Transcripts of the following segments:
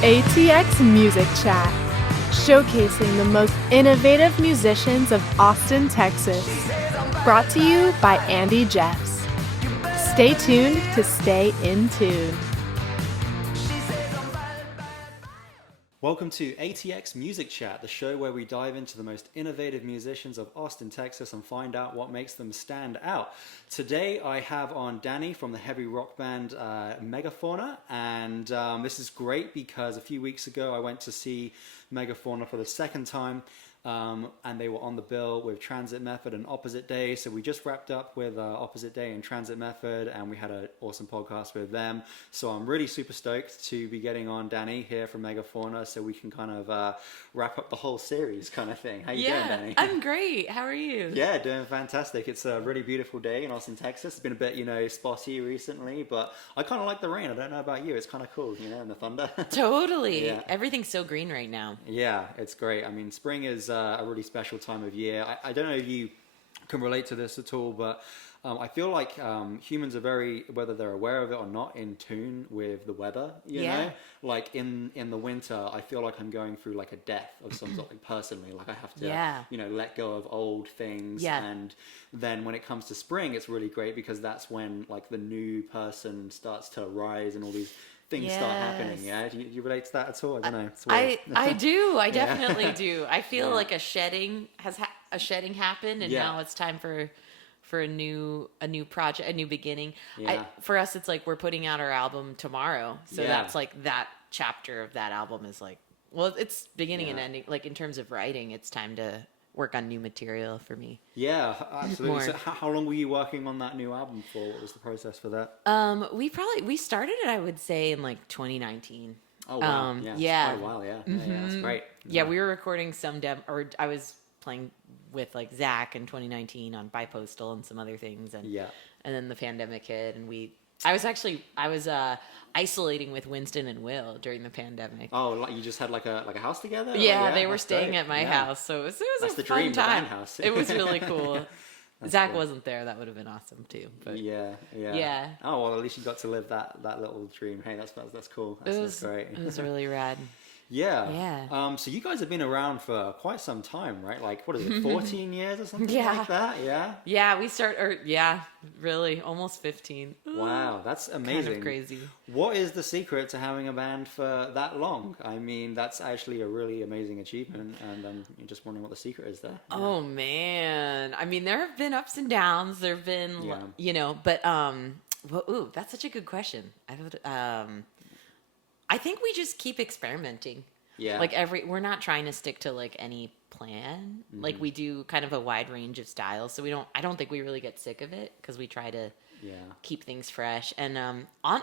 ATX Music Chat, showcasing the most innovative musicians of Austin, Texas. Brought to you by Andy Jeffs. Stay tuned to stay in tune. Welcome to ATX Music Chat, the show where we dive into the most innovative musicians of Austin, Texas and find out what makes them stand out. Today I have on Dani from the heavy rock band Megafauna, and this is great because a few weeks ago I went to see Megafauna for the second time. And they were on the bill with Transit Method and Opposite Day. So we just wrapped up with Opposite Day and Transit Method, and we had an awesome podcast with them. So I'm really super stoked to be getting on Dani here from Megafauna, so we can kind of wrap up the whole series kind of thing. How you doing, Dani? I'm great. How are you? Yeah, doing fantastic. It's a really beautiful day in Austin, Texas. It's been a bit, spotty recently, but I kind of like the rain. I don't know about you. It's kind of cool, and the thunder. Totally. Yeah. Everything's so green right now. Yeah, it's great. I mean, spring is a really special time of year. I don't know if you can relate to this at all, but I feel like humans are very, whether they're aware of it or not, in tune with the weather, you know? Like in the winter, I feel like I'm going through like a death of some sort, like personally, like I have to, let go of old things. Yeah. And then when it comes to spring, it's really great because that's when like the new person starts to rise and all these things start happening. Yeah, do you relate to that at all? I don't know. I do. I definitely do. I feel like a shedding happened, and now it's time for a new project, a new beginning. Yeah. For us, it's like we're putting out our album tomorrow, so that's like that chapter of that album is like, well, it's beginning and ending. Like in terms of writing, it's time to work on new material for me. Yeah, absolutely. So how long were you working on that new album for? What was the process for that? We started it, I would say, in like 2019. Oh wow, yeah. It's quite a while, yeah. Mm-hmm. Yeah, that's great. Yeah, we were recording some I was playing with like Zach in 2019 on Bipostal and some other things, and then the pandemic hit, and I was isolating with Winston and Will during the pandemic. Oh, like you just had like a house together? Yeah, they were staying at my house, so it was that's a the fun dream, time. the band house. It was really cool. Zach cool. wasn't there; that would have been awesome too. But yeah. Oh well, at least you got to live that little dream. Hey, that's cool. That's great. It was really rad. Yeah. So you guys have been around for quite some time, right? Like, what is it, 14 years or something like that? Yeah. Yeah, really, almost 15. Wow, that's amazing. Kind of crazy. What is the secret to having a band for that long? I mean, that's actually a really amazing achievement, and I'm just wondering what the secret is there. Yeah. Oh man, I mean, there have been ups and downs. There have been, but well, that's such a good question. I think we just keep experimenting. Yeah. Like we're not trying to stick to like any plan. Mm-hmm. Like we do kind of a wide range of styles. So I don't think we really get sick of it because we try to keep things fresh. And I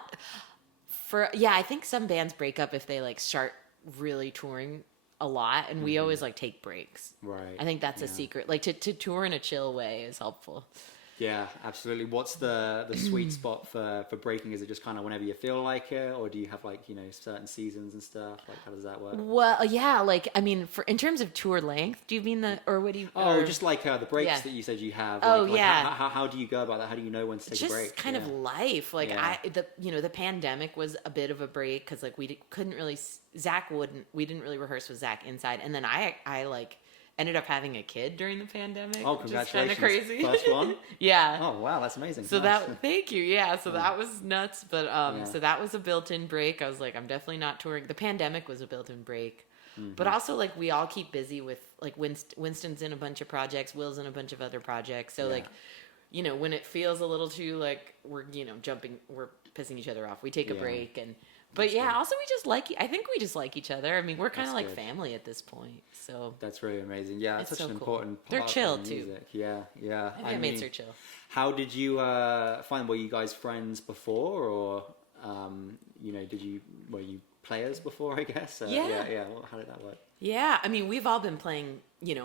think some bands break up if they like start really touring a lot, and we always like take breaks. Right. I think that's a secret. Like to tour in a chill way is helpful. Yeah, absolutely. What's the sweet spot for breaking? Is it just kind of whenever you feel like it, or do you have like certain seasons and stuff? Like how does that work? Well, yeah, like I mean, in terms of tour length, do you mean or what do you? Just like the breaks that you said you have. How do you go about that? How do you know when to take a break? Just kind of life. Like the pandemic was a bit of a break because like we didn't really rehearse with Zach inside, and then I like ended up having a kid during the pandemic. Oh, congratulations. Kind of crazy. First one? Yeah. Oh, wow, that's amazing. So thank you. Yeah, so that was nuts. But so that was a built-in break. I was like, I'm definitely not touring. The pandemic was a built-in break. Mm-hmm. But also, like, we all keep busy with, like, Winston's in a bunch of projects. Will's in a bunch of other projects. So, like, when it feels a little too, like, we're pissing each other off, we take a break. But also I think we just like each other. I mean, we're kind of like family at this point. So that's really amazing. Yeah, it's such an important part. They're chill of music. Too. Yeah. My mates are chill. How did you find? Were you guys friends before, or were you players before? I guess. Yeah. How did that work? Yeah, I mean, we've all been playing,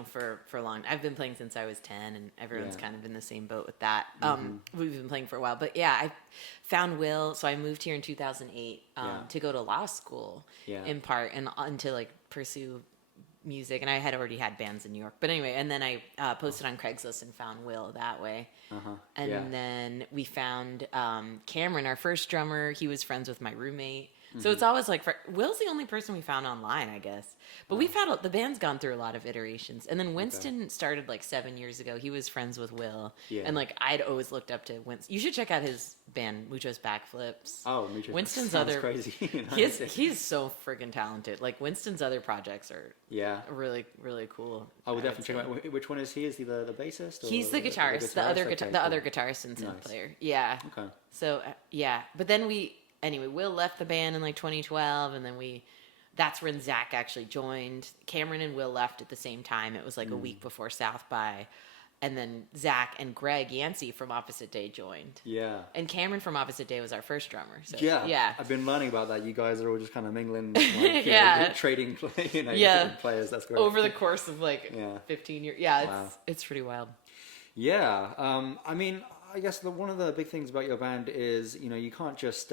for a long. I've been playing since I was 10, and everyone's kind of in the same boat with that. We've been playing for a while, but I found Will. So I moved here in 2008 to go to law school, in part, and to like pursue music, and I had already had bands in New York. But anyway, and then I posted on Craigslist and found Will that way. And then we found Cameron, our first drummer. He was friends with my roommate. So it's always like, Will's the only person we found online, I guess. But we've had, the band's gone through a lot of iterations. And then Winston started like 7 years ago. He was friends with Will. Yeah. And like, I'd always looked up to Winston. You should check out his band, Muchos Backflips. Oh, Muchos. Winston's sounds crazy. He's so freaking talented. Like, Winston's other projects are really, really cool. I would definitely check out. Which one is he? Is he the bassist? Or he's the guitarist, the other guitarist and synth player. Yeah. Okay. So, But then Will left the band in like 2012, and then that's when Zach actually joined. Cameron and Will left at the same time. It was like a week before South by, and then Zach and Greg Yancey from Opposite Day joined. Yeah. And Cameron from Opposite Day was our first drummer. So, yeah. I've been learning about that. You guys are all just kind of mingling, trading, players. That's great. Over the course of 15 years. Yeah, it's pretty wild. Yeah. I mean, I guess one of the big things about your band is, you can't just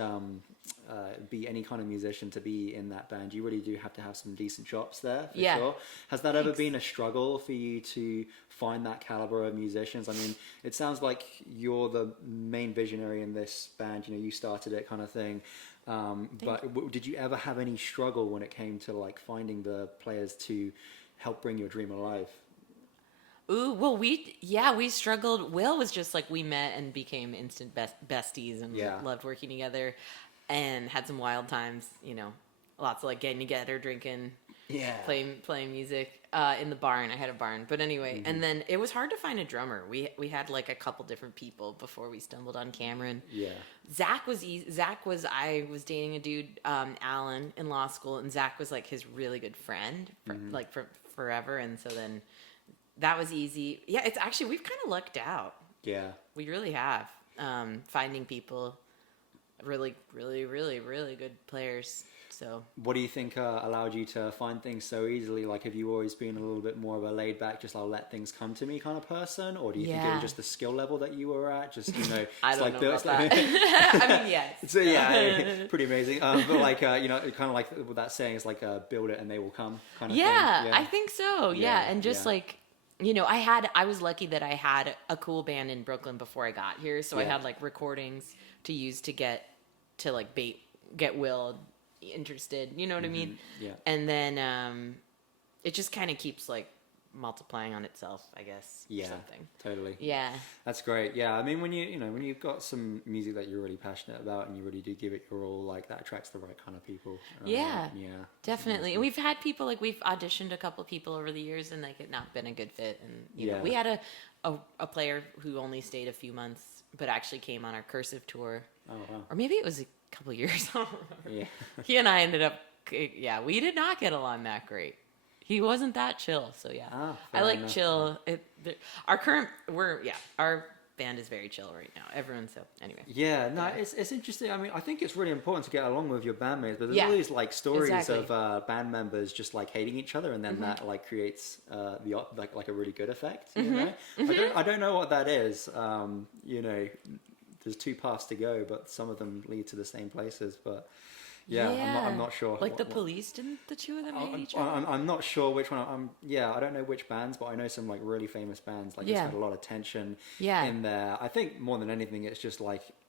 be any kind of musician to be in that band. You really do have to have some decent chops there, for sure. Has that ever been a struggle for you to find that caliber of musicians? I mean, it sounds like you're the main visionary in this band. You started it, kind of thing. But did you ever have any struggle when it came to finding the players to help bring your dream alive? Ooh, well, we struggled. Will was just we met and became instant besties and loved working together and had some wild times, lots of getting together, drinking, playing music in the barn. I had a barn. But anyway, and then it was hard to find a drummer. We had a couple different people before we stumbled on Cameron. Yeah. Zach was I was dating a dude, Alan, in law school, and Zach was his really good friend for forever, and so then that was easy. Yeah, it's actually, we've kind of lucked out. Yeah. We really have. Finding people, really, really, really, really good players. So. What do you think allowed you to find things so easily? Have you always been a little bit more of a laid back, just I'll let things come to me kind of person? Or do you think it was just the skill level that you were at? Just, I don't know about that. I mean, yes. So, pretty amazing. But kind of like what that saying is build it and they will come kind of thing. Yeah, I think so. Yeah. And just I was lucky that I had a cool band in Brooklyn before I got here. So I had recordings to use to get Will interested. You know what I mean? Yeah. And then it just kind of keeps multiplying on itself, I guess. Yeah. Or something. Totally. Yeah. That's great. Yeah. I mean, when you've got some music that you're really passionate about and you really do give it your all, that attracts the right kind of people. Yeah. Definitely. And we've had people we've auditioned a couple people over the years and it's not been a good fit. And you know, we had a player who only stayed a few months but actually came on our Cursive tour. Oh wow. Or maybe it was a couple of years. I don't remember. Yeah. He and I ended up. We did not get along that great. He wasn't that chill, so yeah. I like chill. Our band is very chill right now. Everyone's so anyway. Yeah, no, it's interesting. I mean, I think it's really important to get along with your bandmates, but there's all these stories of band members just hating each other, and then that creates a really good effect. You know, I don't know what that is. There's two paths to go, but some of them lead to the same places, but. Yeah, I'm not sure. The Police, didn't the two of them hate each other? I'm not sure which one. I don't know which bands, but I know some really famous bands. It's had a lot of tension in there. I think more than anything, it's just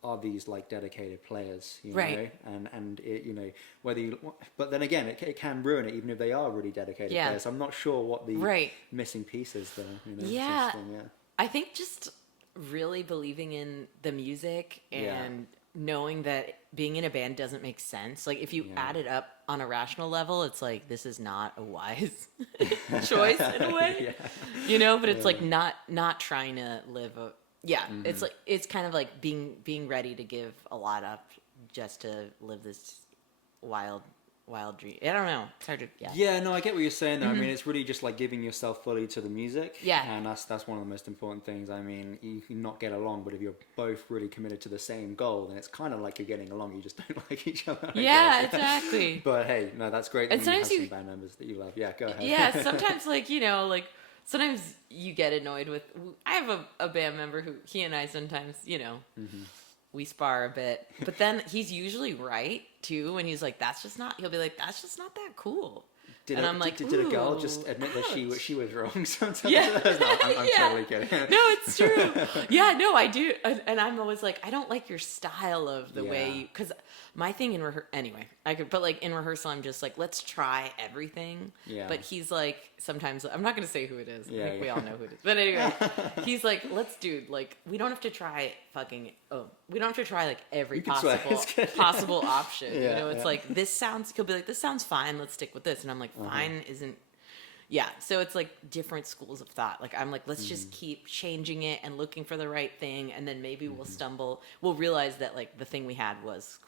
are these dedicated players, you know? And it, whether you, but then again, it can ruin it even if they are really dedicated players. I'm not sure what the missing piece is there. Yeah, I think just really believing in the music and. Knowing that being in a band doesn't make sense. If you add it up on a rational level, it's this is not a wise choice in a way, but it's not trying to live it's kind of being ready to give a lot up just to live this wild dream. I don't know. It's hard to. Yeah. No, I get what you're saying. Though. I mean, it's really just giving yourself fully to the music. Yeah. And that's one of the most important things. I mean, you can not get along, but if you're both really committed to the same goal, then it's kind of you're getting along. You just don't like each other. Yeah, exactly. But hey, no, that's great. And sometimes you have some band members that you love. Yeah, go ahead. Yeah, sometimes sometimes you get annoyed with. I have a band member who he and I sometimes we spar a bit, but then he's usually right too. When he's that's just not. He'll be that's just not that cool. And I'm like, did a girl just admit that she was wrong sometimes? Yeah. No, I'm totally kidding. No, it's true. Yeah, no, I do. And I'm always like, I don't like your style of the way you, because my thing in anyway, but like in rehearsal, I'm just like, let's try everything. Yeah. But he's like, sometimes, I'm not going to say who it is. Yeah, I think we all know who it is. But anyway, he's like, we don't have to try we don't have to try like every possible option. Yeah, you know, it's like, he'll be like, this sounds fine. Let's stick with this. And I'm like, fine isn't. Yeah, so it's like different schools of thought. Like I'm like, let's just keep changing it and looking for the right thing, and then maybe we'll realize that like the thing we had was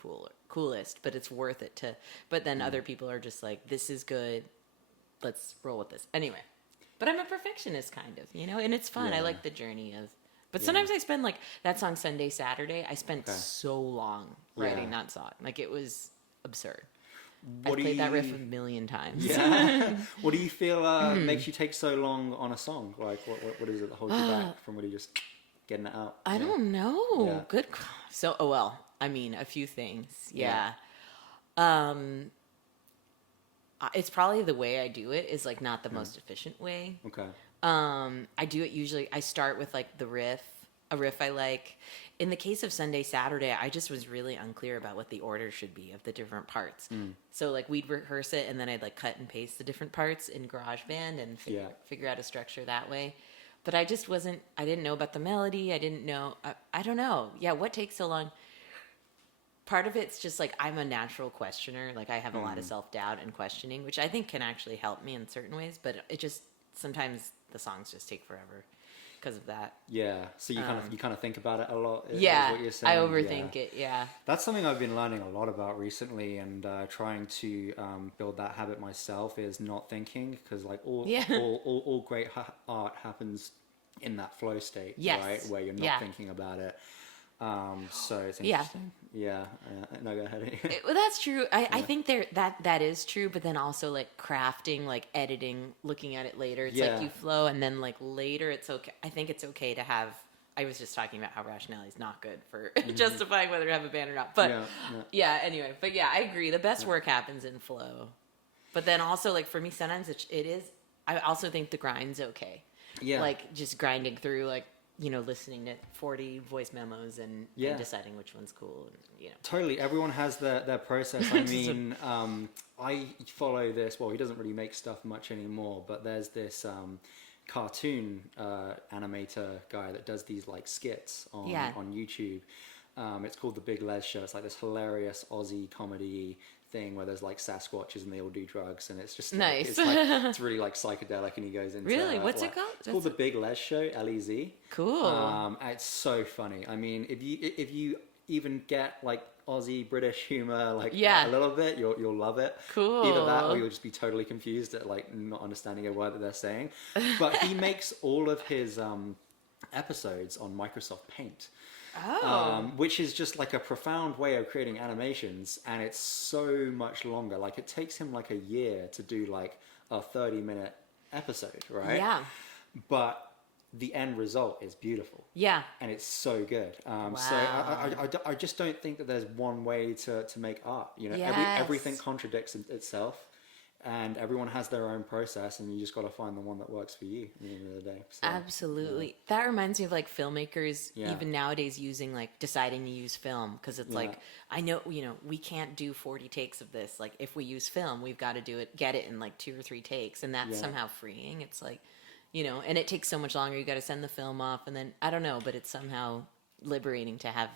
coolest, but it's worth it to. But then other people are just like, this is good, let's roll with this anyway. But I'm a perfectionist, kind of, you know, and it's fun. I like the journey of. But sometimes I spend like that song Sunday Saturday. I spent so long writing that song, like it was absurd. I've played that riff a million times. Yeah. What do you feel makes you take so long on a song? Like, what is it that holds you back from really just getting it out? I don't know. Yeah. Good. So, I mean, a few things. Yeah. It's probably the way I do it is like not the most efficient way. Okay. I do it usually, I start with like a riff I like. In the case of Sunday Saturday, I just was really unclear about what the order should be of the different parts. So like we'd rehearse it and then I'd like cut and paste the different parts in GarageBand and figure out a structure that way. But I just I didn't know about the melody. I didn't know, I don't know. Yeah, what takes so long? Part of it's just like I'm a natural questioner. Like I have a lot of self-doubt and questioning, which I think can actually help me in certain ways. But it just, sometimes the songs just take forever because of that. Yeah. So you kind of think about it a lot. Is what you're saying. I overthink it. Yeah. That's something I've been learning a lot about recently, and trying to build that habit myself is not thinking, because like all great art happens in that flow state, right, where you're not thinking about it. So it's interesting. Yeah. No, go ahead. Well, that's true. I think that is true, but then also like crafting, like editing, looking at it later, it's like you flow, and then like later it's okay. I think it's okay to have, I was just talking about how rationality is not good for justifying whether to have a band or not. But anyway, but yeah, I agree. The best work happens in flow. But then also like for me, sometimes it is, I also think the grind's okay. Yeah. Like just grinding through like, you know, listening to 40 voice memos and deciding which one's cool. And, you know. Totally. Everyone has their process. I mean, I follow this. Well, he doesn't really make stuff much anymore, but there's this cartoon animator guy that does these like skits on YouTube. It's called The Big Les Show. It's like this hilarious Aussie comedy thing where there's like Sasquatches and they all do drugs, and it's just nice. It's really like psychedelic, and he goes into what's it called? It's called The Big Les Show, Lez. Cool. It's so funny. I mean, if you even get like Aussie British humor like a little bit, you'll love it. Cool. Either that or you'll just be totally confused at like not understanding a word that they're saying. But he makes all of his episodes on Microsoft Paint. Which is just like a profound way of creating animations, and it's so much longer. Like it takes him like a year to do like a 30-minute episode, right? Yeah. But the end result is beautiful. Yeah. And it's so good. Wow. So I just don't think that there's one way to make art. You know, everything contradicts itself. And everyone has their own process, and you just got to find the one that works for you at the end of the day. So, absolutely. That reminds me of like filmmakers, even nowadays, using like deciding to use film, because it's like, I know, you know, we can't do 40 takes of this. Like if we use film, we've got to get it in like 2 or 3 takes, and that's somehow freeing. It's like, you know, and it takes so much longer. You got to send the film off, and then I don't know, but it's somehow liberating to have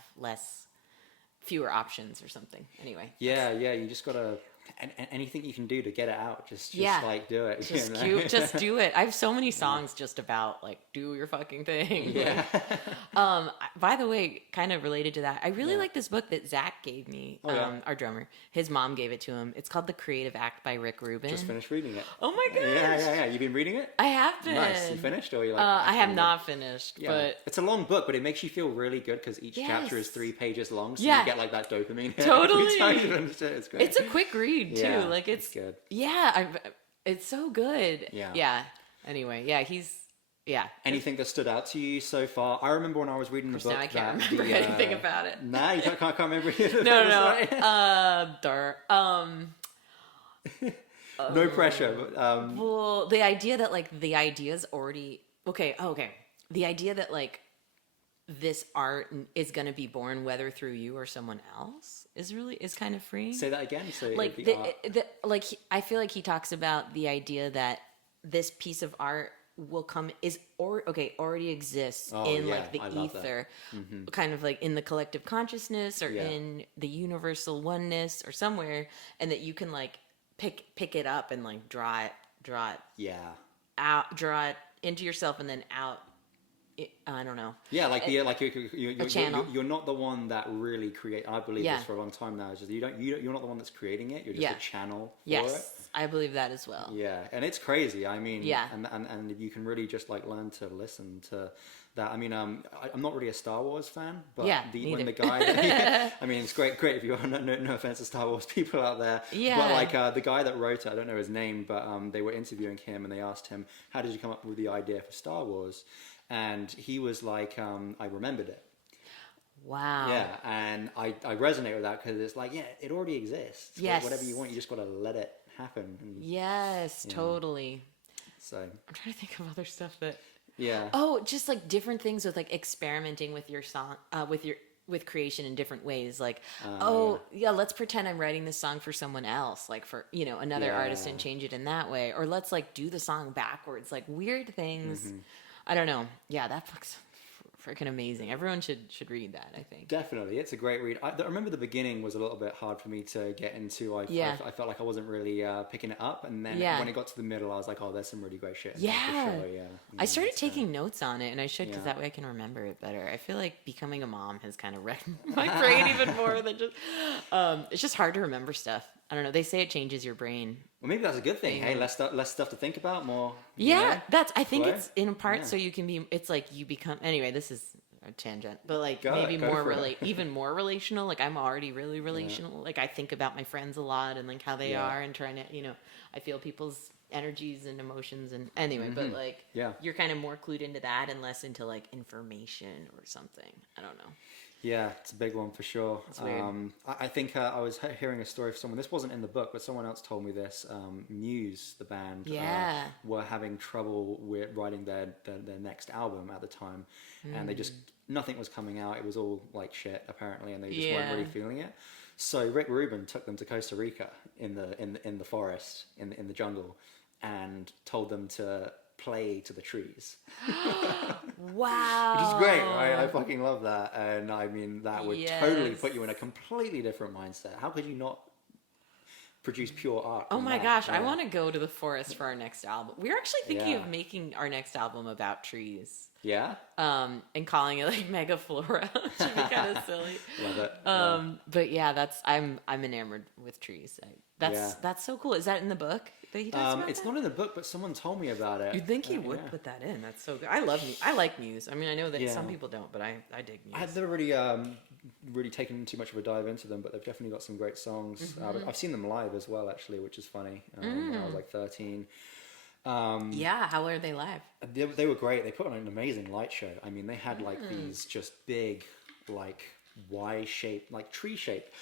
fewer options or something. Anyway. Yeah. You just got to. And anything you can do to get it out, just like do it. Just do it. I have so many songs just about like do your fucking thing. Yeah. By the way, kind of related to that, I really like this book that Zach gave me. Our drummer, his mom gave it to him. It's called The Creative Act by Rick Rubin. Just finished reading it. Oh my gosh. Yeah. You've been reading it? I have been. Nice. You finished, or are you like? I have not finished. Yeah. But it's a long book, but it makes you feel really good because each chapter is 3 pages long, so you get like that dopamine. Totally. It's great. It's a quick read. Too like it's good. It's so good. Anyway, he's anything that stood out to you so far? I remember when I was reading the book, I can't remember anything about it. Nah, you can't remember it. No. No pressure. But, Well, the idea that like the idea's already okay. The idea that like this art is going to be born whether through you or someone else is kind of freeing. say that again. So Like I feel like he talks about the idea that this piece of art will come already exists in like the ether, kind of like in the collective consciousness or in the universal oneness or somewhere, and that you can like pick it up and like draw it into yourself and then out. I don't know. Yeah, like you're not the one that really create. I believe Yeah. this for a long time now. It's just you're not the one that's creating it. You're just a channel for Yes, it. I believe that as well. Yeah, and it's crazy. I mean, Yeah. and you can really just like learn to listen to that. I mean, I'm not really a Star Wars fan, but when the guy, I mean, it's great if you're no offense to Star Wars people out there, Yeah. but like the guy that wrote it, I don't know his name, but they were interviewing him and they asked him, how did you come up with the idea for Star Wars? And he was like, I remembered it. Wow. Yeah, and I resonate with that because it's like, it already exists. Yes. Whatever you want, you just got to let it happen. And, Yes, totally. so I'm trying to think of other stuff that. yeah. Oh, just like different things with like experimenting with your song, with creation in different ways. Like, let's pretend I'm writing this song for someone else, like for another artist, and change it in that way, or let's like do the song backwards, like weird things. I don't know. Yeah, that book's freaking amazing. Everyone should read that, I think. Definitely, it's a great read. I remember the beginning was a little bit hard for me to get into. I felt like I wasn't really picking it up, and then when it got to the middle, I was like, oh, there's some really great shit in there for sure. I started taking notes on it, and I should, because that way I can remember it better. I feel like becoming a mom has kind of wrecked my brain even more than just. It's just hard to remember stuff. I don't know. They say it changes your brain. Well, maybe that's a good thing. Hey, less stuff to think about, more. Yeah, I think it's in part so you can be. It's like you become. Anyway, this is a tangent, but like even more relational. Like I'm already really relational. Like I think about my friends a lot and like how they are, and trying to I feel people's energies and emotions, and anyway, but like you're kind of more clued into that and less into like information or something. I don't know. Yeah, it's a big one for sure. It's weird. I think I was hearing a story from someone. This wasn't in the book, but someone else told me this. Muse, the band, were having trouble with writing their next album at the time, and they just nothing was coming out. It was all like shit apparently, and they just weren't really feeling it. So Rick Rubin took them to Costa Rica in the forest in the jungle, and told them to play to the trees. Wow. Which is great, right? I fucking love that. And I mean, that would totally put you in a completely different mindset. How could you not produce pure art? Oh my gosh, I want to go to the forest for our next album. We're actually thinking of making our next album about trees. Yeah? And calling it like Megafauna, which would be kind of silly. Love it. But yeah, I'm enamored with trees. That's so cool. Is that in the book that he talks about? It's not in the book, but someone told me about it. You'd think he would put that in. That's so good. I like Muse. I mean, I know that some people don't, but I dig Muse. I've never really taken too much of a dive into them, but they've definitely got some great songs. I've seen them live as well, actually, which is funny. When I was like 13. How are they live? They were great. They put on an amazing light show. I mean, they had like these just big, like Y-shaped, like tree-shaped.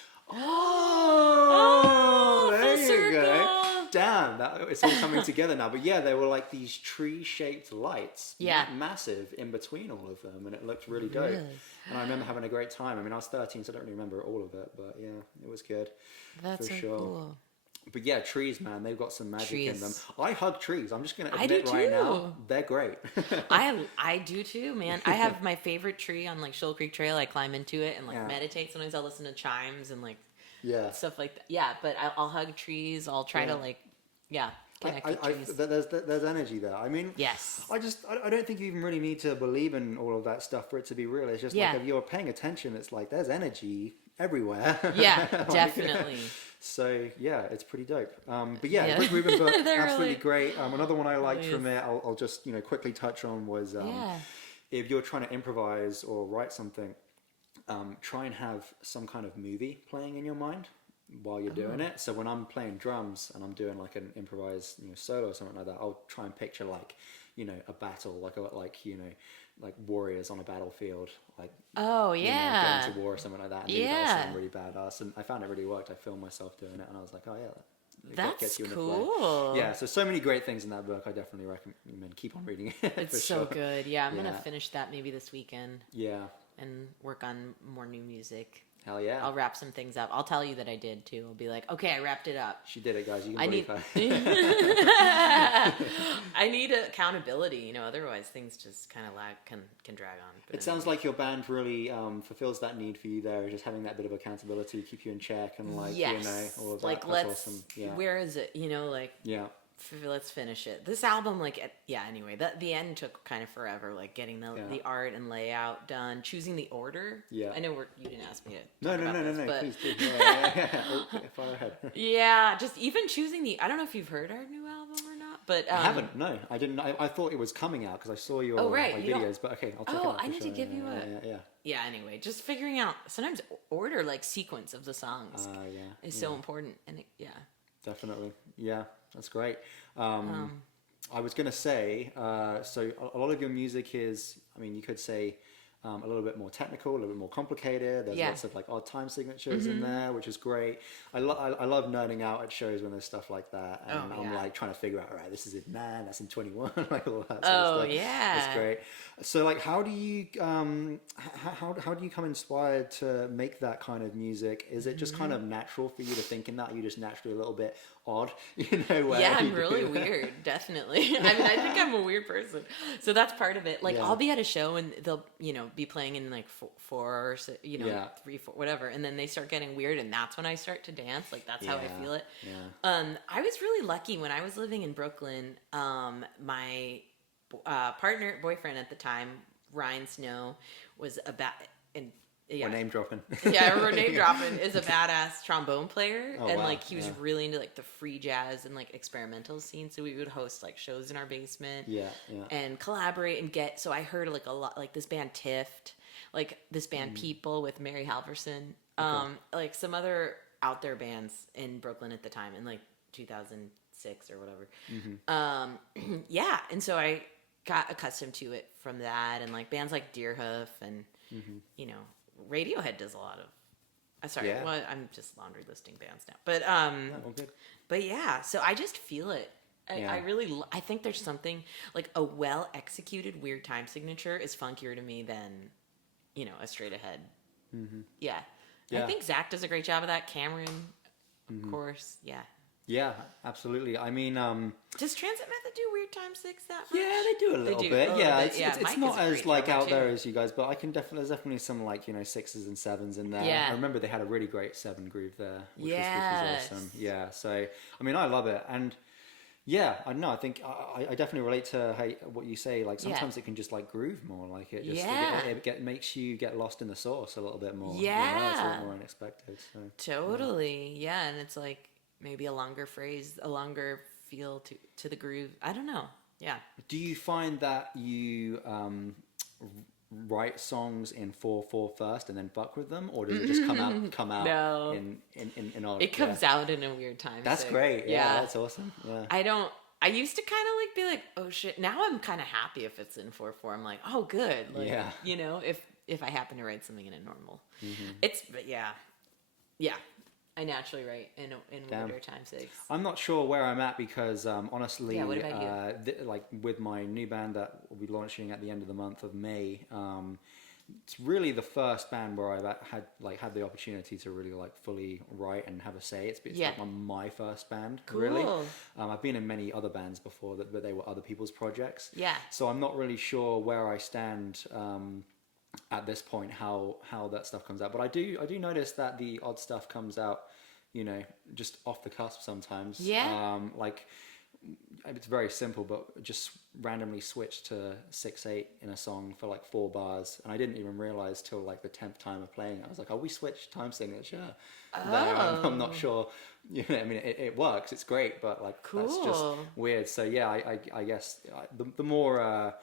Oh, there you go. Damn, it's all coming together now. But yeah, they were like these tree-shaped lights. Yeah. Massive in between all of them, and it looked really dope. Really? And I remember having a great time. I mean, I was 13, so I don't really remember all of it, but yeah, it was good. That's for so sure. Cool. But yeah, trees, man, they've got some magic in them. I hug trees. I'm just going to admit right now, they're great. I do too, man. I have my favorite tree on like Shoal Creek Trail. I climb into it and like meditate. Sometimes I'll listen to chimes and like stuff like that. Yeah, but I'll hug trees. I'll try to like, connect with trees. There's energy there. I mean, yes. I don't think you even really need to believe in all of that stuff for it to be real. It's just like if you're paying attention, it's like there's energy everywhere. Yeah, definitely. So yeah, it's pretty dope. But yeah, Rick Rubin book, absolutely great. Another one I liked from it, I'll just quickly touch on was if you're trying to improvise or write something, try and have some kind of movie playing in your mind while you're doing it. So when I'm playing drums and I'm doing like an improvised solo or something like that, I'll try and picture like a battle, like warriors on a battlefield, like going to war or something like that. And that sound really badass, and I found it really worked. I filmed myself doing it, and I was like, oh yeah, That's gets you in the flow. cool. Yeah, so many great things in that book. I definitely recommend. Keep on reading it. It's for so sure. good. Yeah, I'm Yeah. gonna finish that maybe this weekend Yeah. and work on more new music. Hell yeah. I'll wrap some things up. I'll tell you that I did too. I'll be like, okay, I wrapped it up. She did it, guys. You can I believe need, her. I need accountability. You know, otherwise things just kind of can drag on. But It sounds like your band really fulfills that need for you there, just having that bit of accountability, keep you in check, and like yes. you know, all of that. Like That's let's. awesome. Yeah. Where is it? You know, like Yeah. let's finish it. This album, anyway, the end took kind of forever, like getting the art and layout done, choosing the order. Yeah. I know you didn't ask me to No, talk about this, but please do. Yeah. Oh, fire ahead. yeah, just even choosing I don't know if you've heard our new album or not, but I haven't. No, I didn't. I thought it was coming out because I saw your right, like, you don't- videos. But okay, I'll check it out. I for need to sure. give you Yeah. anyway, just figuring out sometimes order, like sequence of the songs Yeah. is so important, and Definitely. Yeah, that's great. I was going to say, so a lot of your music is, I mean, you could say a little bit more technical, a little bit more complicated. There's lots of like odd time signatures in there, which is great. I love nerding out at shows when there's stuff like that. And I'm like trying to figure out, all right, this is in 9, that's in 21, like all that sort of stuff. yeah. That's great. So like, how do you how do you come inspired to make that kind of music? Is it just kind of natural for you to think in that? You're just naturally a little bit odd, you know? Yeah, I'm really weird, definitely. I mean, I think I'm a weird person. So that's part of it. Like, I'll be at a show and they'll, be playing in like 4 or, 3, 4, whatever. And then they start getting weird and that's when I start to dance. Like, that's how I feel it. Yeah. I was really lucky when I was living in Brooklyn. My boyfriend at the time, Ryan Snow, was We're name dropping. we're name dropping, is a badass trombone player. Oh, and wow. like he was really into like the free jazz and like experimental scene. So we would host like shows in our basement. Yeah. And collaborate and so I heard like a lot, like this band Tift, like this band People with Mary Halverson, like some other out there bands in Brooklyn at the time in like 2006 or whatever. Yeah. And so I got accustomed to it from that, and like bands like Deerhoof and, Radiohead does a lot of, well, I'm just laundry listing bands now, but, all good. but yeah, so I just feel it. I think there's something like a well executed weird time signature is funkier to me than, a straight ahead. Yeah. I think Zach does a great job of that. Cameron, of course. Yeah. Yeah, absolutely. I mean, does Transit Method do weird time 6 that much? yeah, they do a little bit. Yeah, it's Mike not is a as great like drummer, out there too. as you guys, but there's definitely some like 6s and 7s in there. Yeah. I remember they had a really great 7 groove there, which Yes. was awesome. Yeah, so I mean, I love it, and yeah, I don't know. I think I definitely relate to what you say. Like sometimes it can just like groove more. Like it just it makes you get lost in the sauce a little bit more. Yeah. It's a little more unexpected. So. Totally. Yeah, and it's like maybe a longer phrase, a longer feel to the groove. I don't know. Yeah. Do you find that you write songs in 4/4 first and then buck with them, or does it just come out No. in all? It comes out in a weird time. That's great. Yeah, that's awesome. Yeah. I used to kind of like be like, oh shit. Now I'm kind of happy if it's in 4/4. I'm like, oh good. Like, if I happen to write something in a normal, but yeah. I naturally write in weirder time 6. I'm not sure where I'm at because honestly, what about you? Like with my new band that will be launching at the end of the month of May, it's really the first band where I've had the opportunity to really like fully write and have a say. It's like my first band, really. I've been in many other bands before but they were other people's projects. Yeah. So I'm not really sure where I stand at this point, how that stuff comes out. But I do notice that the odd stuff comes out, just off the cusp sometimes. Yeah. Like it's very simple, but just randomly switch to 6/8 in a song for like 4 bars, and I didn't even realize till like the 10th time of playing it. I was like, oh, we switched time signature. There. I'm not sure. I mean, it works. It's great, but like that's just weird. So yeah, I guess the more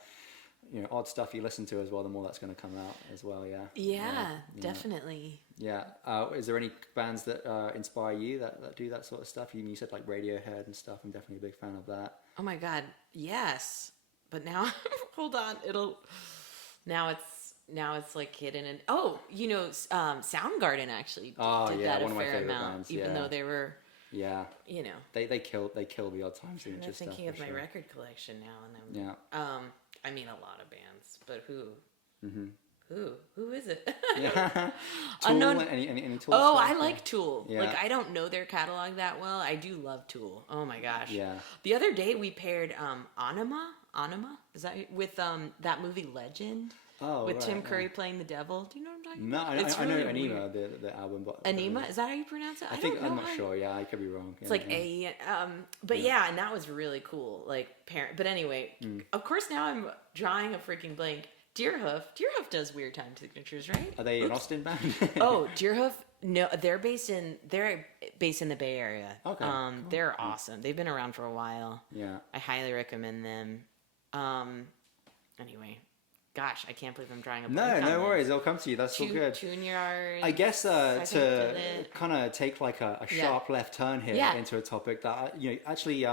odd stuff you listen to as well, the more that's going to come out as well. Yeah, definitely. Yeah. Is there any bands that inspire you that do that sort of stuff? You said like Radiohead and stuff. I'm definitely a big fan of that. Oh my god, yes. But now, hold on. Now it's like hidden and Soundgarden actually did that a fair amount, even though they were Yeah. You know. They kill the odd time signature I'm stuff. thinking of my sure. record collection now, and I mean a lot of bands, but who? Mm-hmm. Who is it? Yeah. Tool. Unknown. Any Tool? Oh, stuff? I like Tool. Yeah. Like I don't know their catalog that well. I do love Tool. Oh my gosh. Yeah. The other day we paired Anima. Is that with that movie Legend? Oh, with right, Tim Curry yeah. playing the devil. Do you know what I'm talking No, about? I know Anima, the album, but Anima, is that how you pronounce it? I think I'm not sure. Yeah, I could be wrong. It's like but yeah, and that was really cool. Like parent, but anyway, of course now I'm drawing a freaking blank. Deerhoof does weird time signatures, right? Are they an Austin band? Oh, Deerhoof. No, they're based in the Bay Area. Okay, cool. They're awesome. They've been around for a while. Yeah, I highly recommend them. Anyway, gosh, I can't believe I'm drawing a blank. No worries. They'll come to you. That's all good. Junior. I guess to kind of take like a sharp left turn here into a topic that actually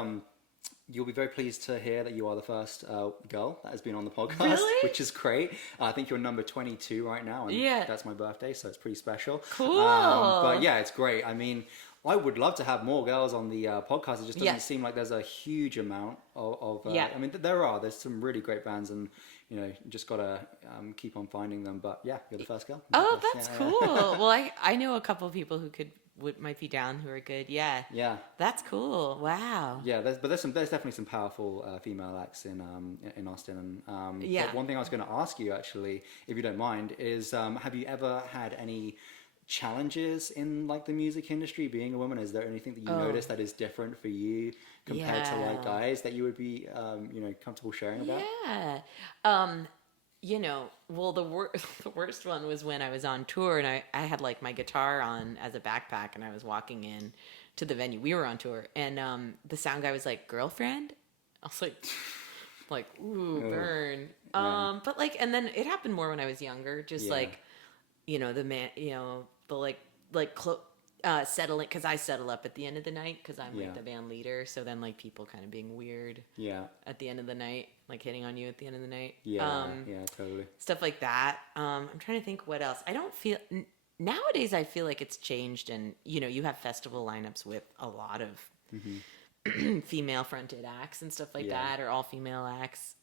you'll be very pleased to hear that you are the first girl that has been on the podcast, really? Which is great. I think you're number 22 right now, and that's my birthday, so it's pretty special. Cool. But yeah, it's great. I mean, I would love to have more girls on the podcast. It just doesn't seem like there's a huge amount of I mean, there's some really great bands, and you just gotta keep on finding them. But yeah, you're the first girl. Oh, that's cool. Well, I know a couple of people who might be down who are good. Yeah. That's cool. Wow. Yeah, there's definitely some powerful female acts in Austin. And but one thing I was going to ask you actually, if you don't mind, is have you ever had any challenges in like the music industry being a woman? Is there anything that you notice that is different for you compared to like guys that you would be comfortable sharing about? Well, the worst one was when I was on tour and I had like my guitar on as a backpack and I was walking in to the venue. We were on tour and the sound guy was like, "Girlfriend?" I was like, ooh, burn. But like, and then it happened more when I was younger, just like, the man, settling, because I settle up at the end of the night because I'm like the band leader. So then like people kind of being weird at the end of the night, like hitting on you at the end of the night. Yeah, totally. Stuff like that. I'm trying to think what else. I don't feel nowadays. I feel like it's changed, and you have festival lineups with a lot of female fronted acts and stuff like that, or all female acts.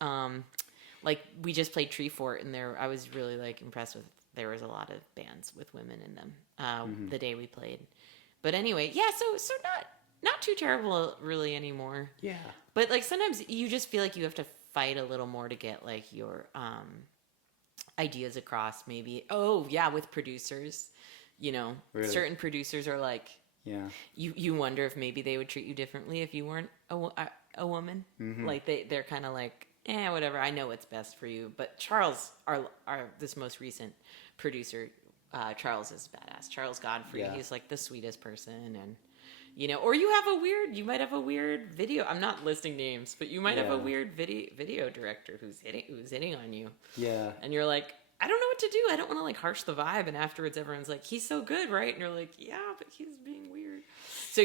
Like we just played Tree Fort, and I was really like impressed with. There was a lot of bands with women in them the day we played. But anyway, so not too terrible really anymore. Yeah. But like sometimes you just feel like you have to fight a little more to get like your ideas across maybe. Oh, yeah, with producers. Really? Certain producers are like you wonder if maybe they would treat you differently if you weren't a woman. Mm-hmm. Like they're kind of like, whatever, I know what's best for you. But Charles, our this most recent producer, Charles is badass. Charles Godfrey, he's like the sweetest person, and or you might have a weird video. I'm not listing names, but you might have a weird video director who's hitting on you. Yeah, and you're like, I don't know what to do. I don't want to like harsh the vibe, and afterwards everyone's like, he's so good, right? And you're like, yeah, but he's being weird. So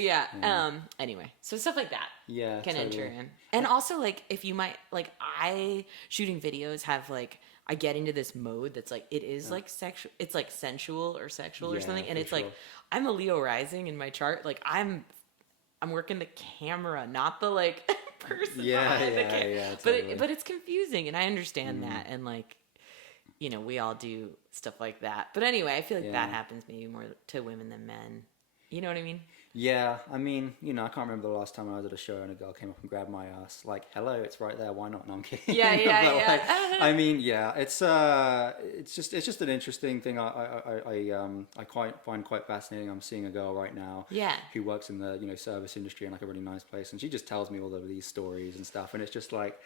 anyway, so stuff like that can enter in. And also like if you might like I shooting videos have like I get into this mode that's like it is like sexual, it's like sensual or sexual or something, and it's like I'm a Leo rising in my chart. Like I'm working the camera, not the like person behind the camera. Totally. But it's confusing, and I understand that, and like we all do stuff like that. But anyway, I feel like that happens maybe more to women than men. You know what I mean? Yeah, I mean, I can't remember the last time I was at a show and a girl came up and grabbed my ass. Like, hello, it's right there. Why not? No, I'm kidding. Yeah. Like, I mean, it's just an interesting thing. I find quite fascinating. I'm seeing a girl right now. Who works in the service industry in like a really nice place, and she just tells me all of these stories and stuff, and it's just like,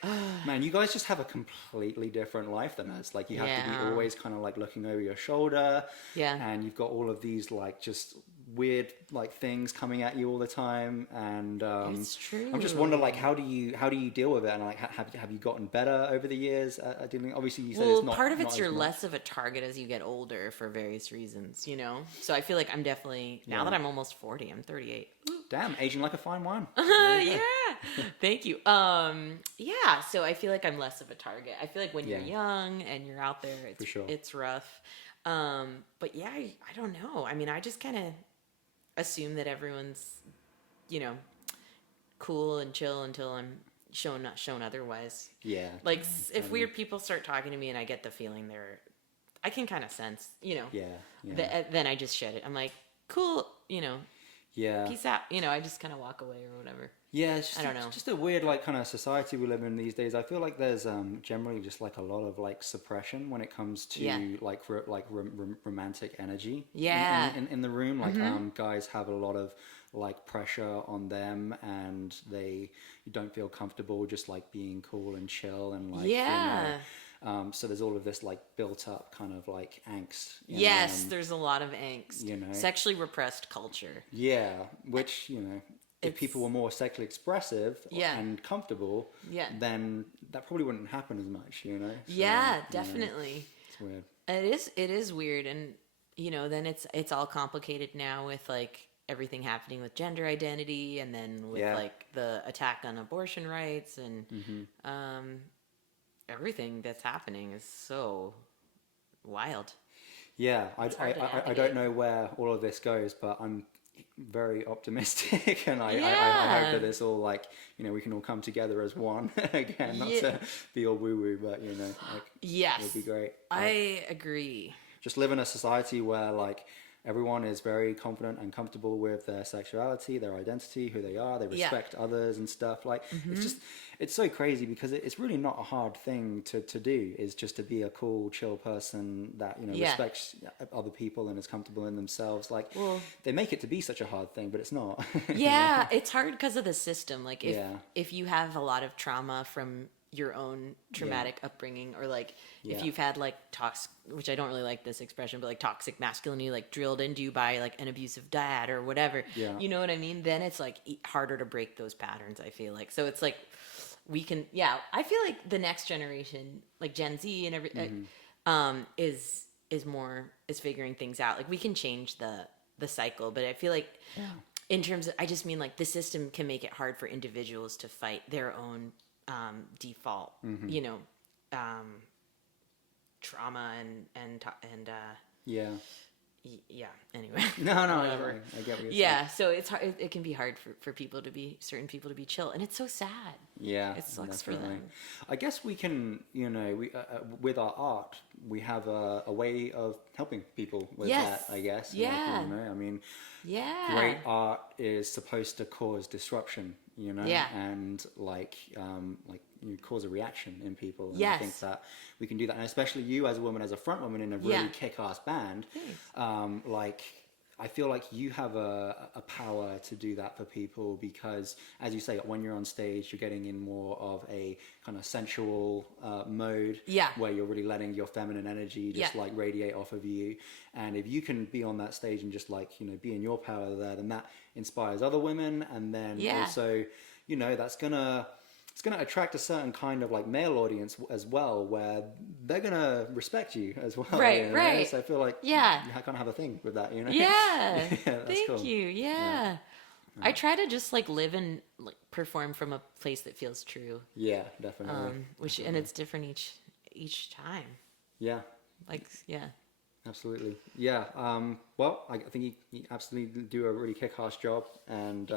man, you guys just have a completely different life than us. Like, you have to be always kind of like looking over your shoulder. Yeah. And you've got all of these like just weird like things coming at you all the time, and it's true. I'm just wondering like how do you deal with it, and like have you gotten better over the years at dealing? Obviously you said it's not. Part of it's you're less of a target as you get older for various reasons, so I feel like I'm definitely now that I'm almost 40, I'm 38. Damn, aging like a fine wine. Yeah. Thank you. So I feel like I'm less of a target. I feel like when you're young and you're out there, it's rough. But I don't know. I mean, I just kind of assume that everyone's you know, cool and chill until I'm not shown otherwise. Yeah. Like if weird people start talking to me and I get the feeling I can kind of sense, you know. Yeah. Yeah. Then I just shed it. I'm like, cool, you know. Yeah. Peace out. You know, I just kind of walk away or whatever. Yeah, it's just, I don't know. It's just a weird like kind of society we live in these days. I feel like there's generally just like a lot of like suppression when it comes to romantic energy. Yeah. In the room, like guys have a lot of like pressure on them, and they don't feel comfortable just like being cool and chill and like so there's all of this like built up kind of like angst. Yes, there's a lot of angst. You know, sexually repressed culture. Yeah, which if people were more sexually expressive and comfortable, then that probably wouldn't happen as much, So, yeah, definitely. It's weird. It is weird, and then it's all complicated now with like everything happening with gender identity, and then with like the attack on abortion rights, and everything that's happening is so wild. Yeah, I don't know where all of this goes, but I'm very optimistic, and I hope that it's all like we can all come together as one again, not to be all woo woo, but yes, it'd be great. I agree. Just live in a society where like everyone is very confident and comfortable with their sexuality, their identity, who they are. They respect others and stuff. Like it's so crazy because it's really not a hard thing to do. Is just to be a cool, chill person that respects other people and is comfortable in themselves. Like they make it to be such a hard thing, but it's not. Yeah, it's hard because of the system. Like if you have a lot of trauma from your own traumatic upbringing, or like if you've had like toxic, which I don't really like this expression, but like toxic masculinity like drilled into you by like an abusive dad or whatever, you know what I mean, then it's like harder to break those patterns, I feel like. So it's like we can I feel like the next generation, like Gen Z and everything, is figuring things out. Like we can change the cycle, but I feel like in terms of, I just mean like the system can make it hard for individuals to fight their own default, trauma and anyway. No, whatever. I get what you're saying. So it's hard. It can be hard for people to be, certain people to be chill, and it's so sad. Yeah, it sucks definitely. for them. I guess we can, we with our art, we have a way of helping people with that. I guess. Yeah. Like, I mean, great art is supposed to cause disruption. And like cause a reaction in people. And I think that we can do that, and especially you as a woman, as a front woman in a really kick-ass band. Like I feel like you have a power to do that for people, because as you say, when you're on stage, you're getting in more of a kind of sensual mode, where you're really letting your feminine energy just like radiate off of you. And if you can be on that stage and just like be in your power there, then that inspires other women, and then also that's it's gonna attract a certain kind of like male audience as well, where they're gonna respect you as well. Right. So I feel like I kind of have a thing with that, Yeah. That's Thank cool. you. Yeah. I try to just like live and like perform from a place that feels true. Yeah, definitely. And it's different each time. Yeah. Like Absolutely. Yeah. Well, I think you absolutely do a really kick-ass job, and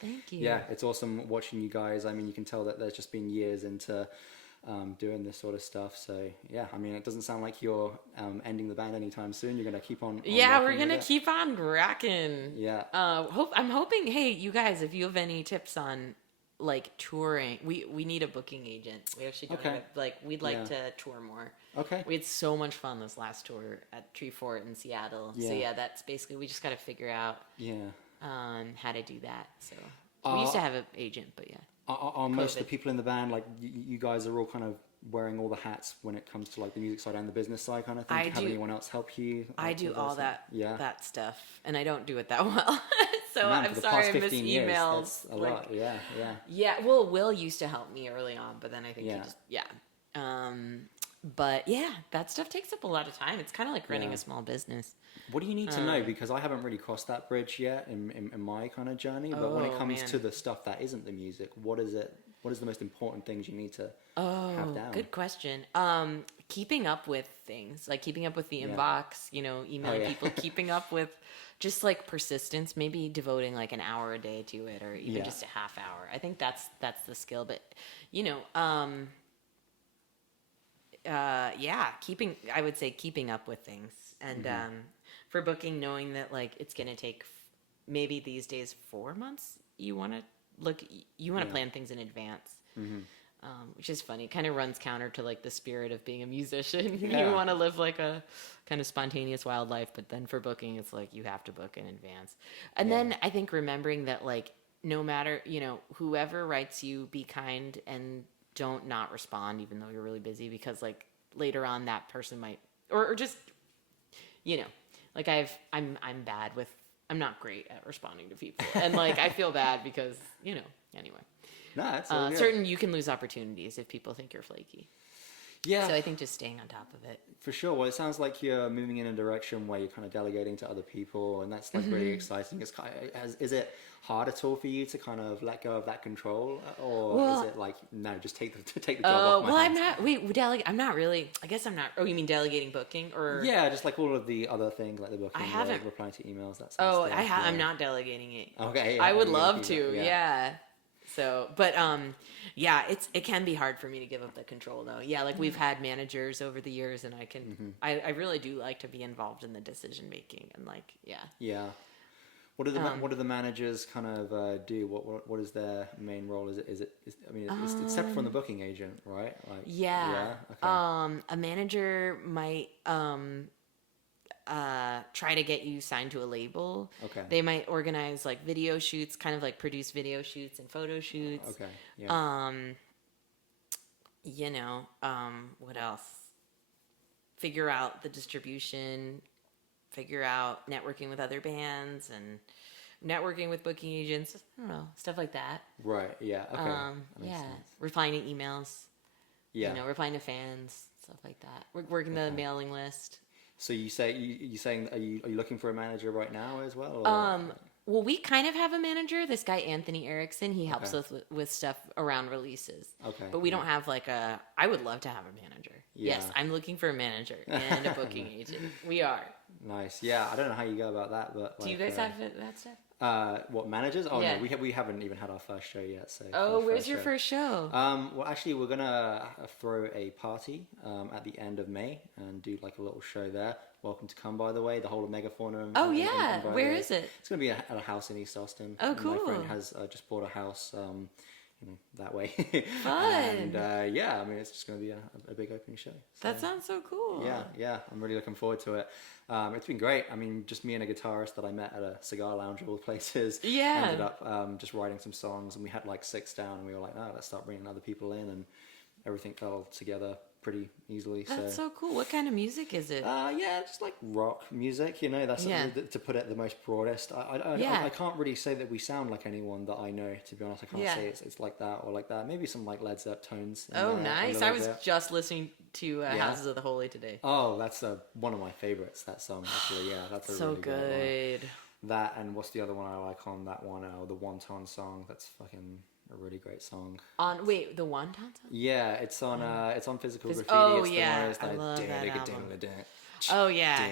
thank you. Yeah, it's awesome watching you guys. I mean, you can tell that there's just been years into doing this sort of stuff. So yeah, I mean, it doesn't sound like you're ending the band anytime soon. You're gonna keep on we're gonna keep on rocking. Yeah. I'm hoping. Hey, you guys, if you have any tips on like touring, we need a booking agent. We actually don't have, like, we'd like to tour more. Okay. We had so much fun this last tour at Tree Fort in Seattle. So that's basically, we just got to figure out how to do that. So we used to have an agent, but Are most of the people in the band, like you guys are all kind of wearing all the hats when it comes to like the music side and the business side kind of thing? Have anyone else help you? I do all that stuff, and I don't do it that well. So Man, I'm sorry I missed emails. That's a lot. Yeah. Well, Will used to help me early on, but then I think he just but that stuff takes up a lot of time. It's kind of like running a small business. What do you need to know? Because I haven't really crossed that bridge yet in my kind of journey. But when it comes to the stuff that isn't the music, what is it What is the most important things you need to have down? Good question. Keeping up with things, like keeping up with the inbox, you know, emailing people, keeping up with just like persistence, maybe devoting like an hour a day to it, or even just a half hour. I think that's the skill. But, you know, I would say keeping up with things. And for booking, knowing that like it's going to take maybe these days 4 months, you want to plan things in advance. Which is funny. Kind of runs counter to like the spirit of being a musician. You want to live like a kind of spontaneous wild life, but then for booking, it's like you have to book in advance. And then I think remembering that like no matter, you know, whoever writes you, be kind and don't not respond even though you're really busy, because like later on that person might or just, you know, like I'm not great at responding to people, and like I feel bad because, you know, anyway. No, it's all good. Certain you can lose opportunities if people think you're flaky. Yeah. So I think just staying on top of it. For sure. Well, it sounds like you're moving in a direction where you're kind of delegating to other people, and that's like really exciting. It's kind of, is it hard at all for you to kind of let go of that control, or is it like no, just take the job off my hands? I'm not really. I guess I'm not. Oh, you mean delegating booking or? Yeah, just like all of the other things like the booking, I haven't replying to emails. That stuff. I'm not delegating it. Okay. I would love to. Yeah. So, but it can be hard for me to give up the control though. Yeah, like we've had managers over the years, and I really do like to be involved in the decision making, and like Yeah. What do the managers kind of do? What is their main role? It's separate from the booking agent, right? Like, Okay. A manager might try to get you signed to a label. Okay. They might organize like video shoots, kind of like produce video shoots and photo shoots. Okay. Yeah. You know, what else? Figure out the distribution, figure out networking with other bands and networking with booking agents. I don't know, stuff like that. Right. Yeah. Okay. Yeah. Sense. Replying to emails. Yeah. You know, replying to fans, stuff like that. Working the mailing list. So you saying are you looking for a manager right now as well? Or? Well, we kind of have a manager. This guy Anthony Erickson, he helps us with stuff around releases. Okay. But we don't have like I would love to have a manager. Yeah. Yes, I'm looking for a manager and a booking agent. We are. Nice. Yeah, I don't know how you go about that, but do you guys have that stuff? What, managers? Oh no, we haven't even had our first show yet. So where's your first show? Well, actually, we're gonna throw a party at the end of May and do like a little show there. Welcome to come, by the way. The whole of Megafauna. Where is it? It's gonna be at a house in East Austin. Oh, cool. My friend has just bought a house. That way. Fun. And I mean, it's just going to be a big opening show. So, that sounds so cool. Yeah. I'm really looking forward to it. It's been great. I mean, just me and a guitarist that I met at a cigar lounge of all places. Yeah. Ended up just writing some songs, and we had like 6 down, and we were like, oh, let's start bringing other people in, and everything fell together pretty easily. That's so cool. What kind of music is it? Just like rock music, you know, that's to put it the most broadest. I can't really say that we sound like anyone that I know, to be honest. I can't say it's like that or like that. Maybe some like Led Zeppelin tones. Nice. I was just listening to Houses of the Holy today. Oh, that's one of my favorites, that song, actually. Yeah, that's a so really good. That, and what's the other one I like on that one? The Wonton song. That's fucking a really great song. The Wonton song? Yeah, it's on Physical Graffiti. Oh, yeah, I love that album. Oh, yeah.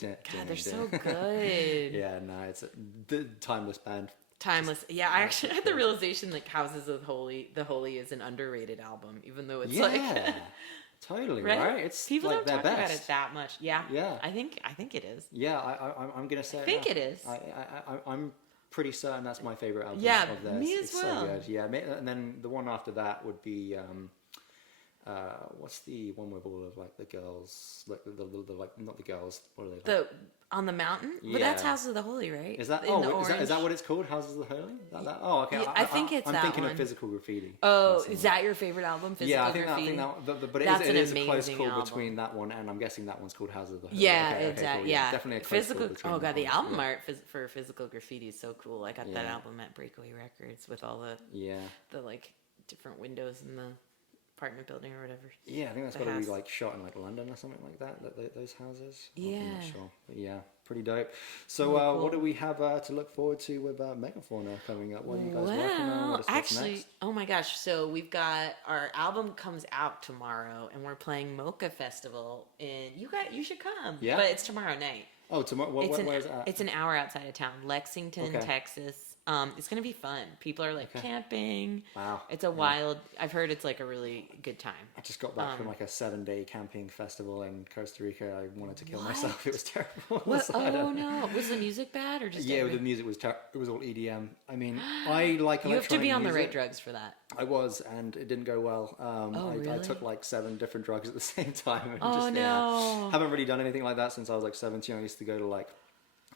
God, they're so good. Yeah, no, it's the timeless band. Timeless. Yeah, I actually had the realization like Houses of the Holy is an underrated album, even though it's like totally right. It's people like don't talk about it that much. Yeah. I think it is. Yeah, I'm gonna say. I think it is. I'm pretty certain that's my favorite album. Yeah, of theirs. me as well. So good. Yeah, and then the one after that would be what's the one with all of like the girls, like the like not the girls. What are they? Like? On the mountain? Yeah. But that's Houses of the Holy, right? Is that is that what it's called? Houses of the Holy? Oh, okay. Yeah, I think it's I'm that thinking one. of Physical Graffiti. Oh, is that your favorite album? Physical Graffiti? But it is a close call between that one, and I'm guessing that one's called Houses of the Holy. Yeah, exactly. Cool. Yeah, definitely a close call between. Oh god, the album art for Physical Graffiti is so cool. I got that album at Breakaway Records with all the like different windows in the apartment building or whatever. Yeah, I think that's got to be like shot in like London or something like that. Those houses. Yeah. I'm not sure, but yeah. pretty dope. So Cool. what do we have to look forward to with Megafauna coming up? What are you guys working on? What's Actually, next? oh my gosh. So we've got our album comes out tomorrow and we're playing Mocha Festival and you should come. Yeah. But it's tomorrow night. Oh, tomorrow. Where is it at? It's an hour outside of town, Lexington, Okay. Texas. It's gonna be fun. People are like camping. Wow. It's a wild. I've heard it's like a really good time. I just got back from like a 7-day camping festival in Costa Rica. I wanted to kill myself. It was terrible. What? So I Oh don't- no! Was the music bad or just? Yeah, the music was it was all EDM. I mean, I like You have to be electronic on the right music. drugs for that. I was, and it didn't go well. I really? took like 7 different drugs at the same time. And Oh, no. haven't really done anything like that since I was like 17. I used to go to like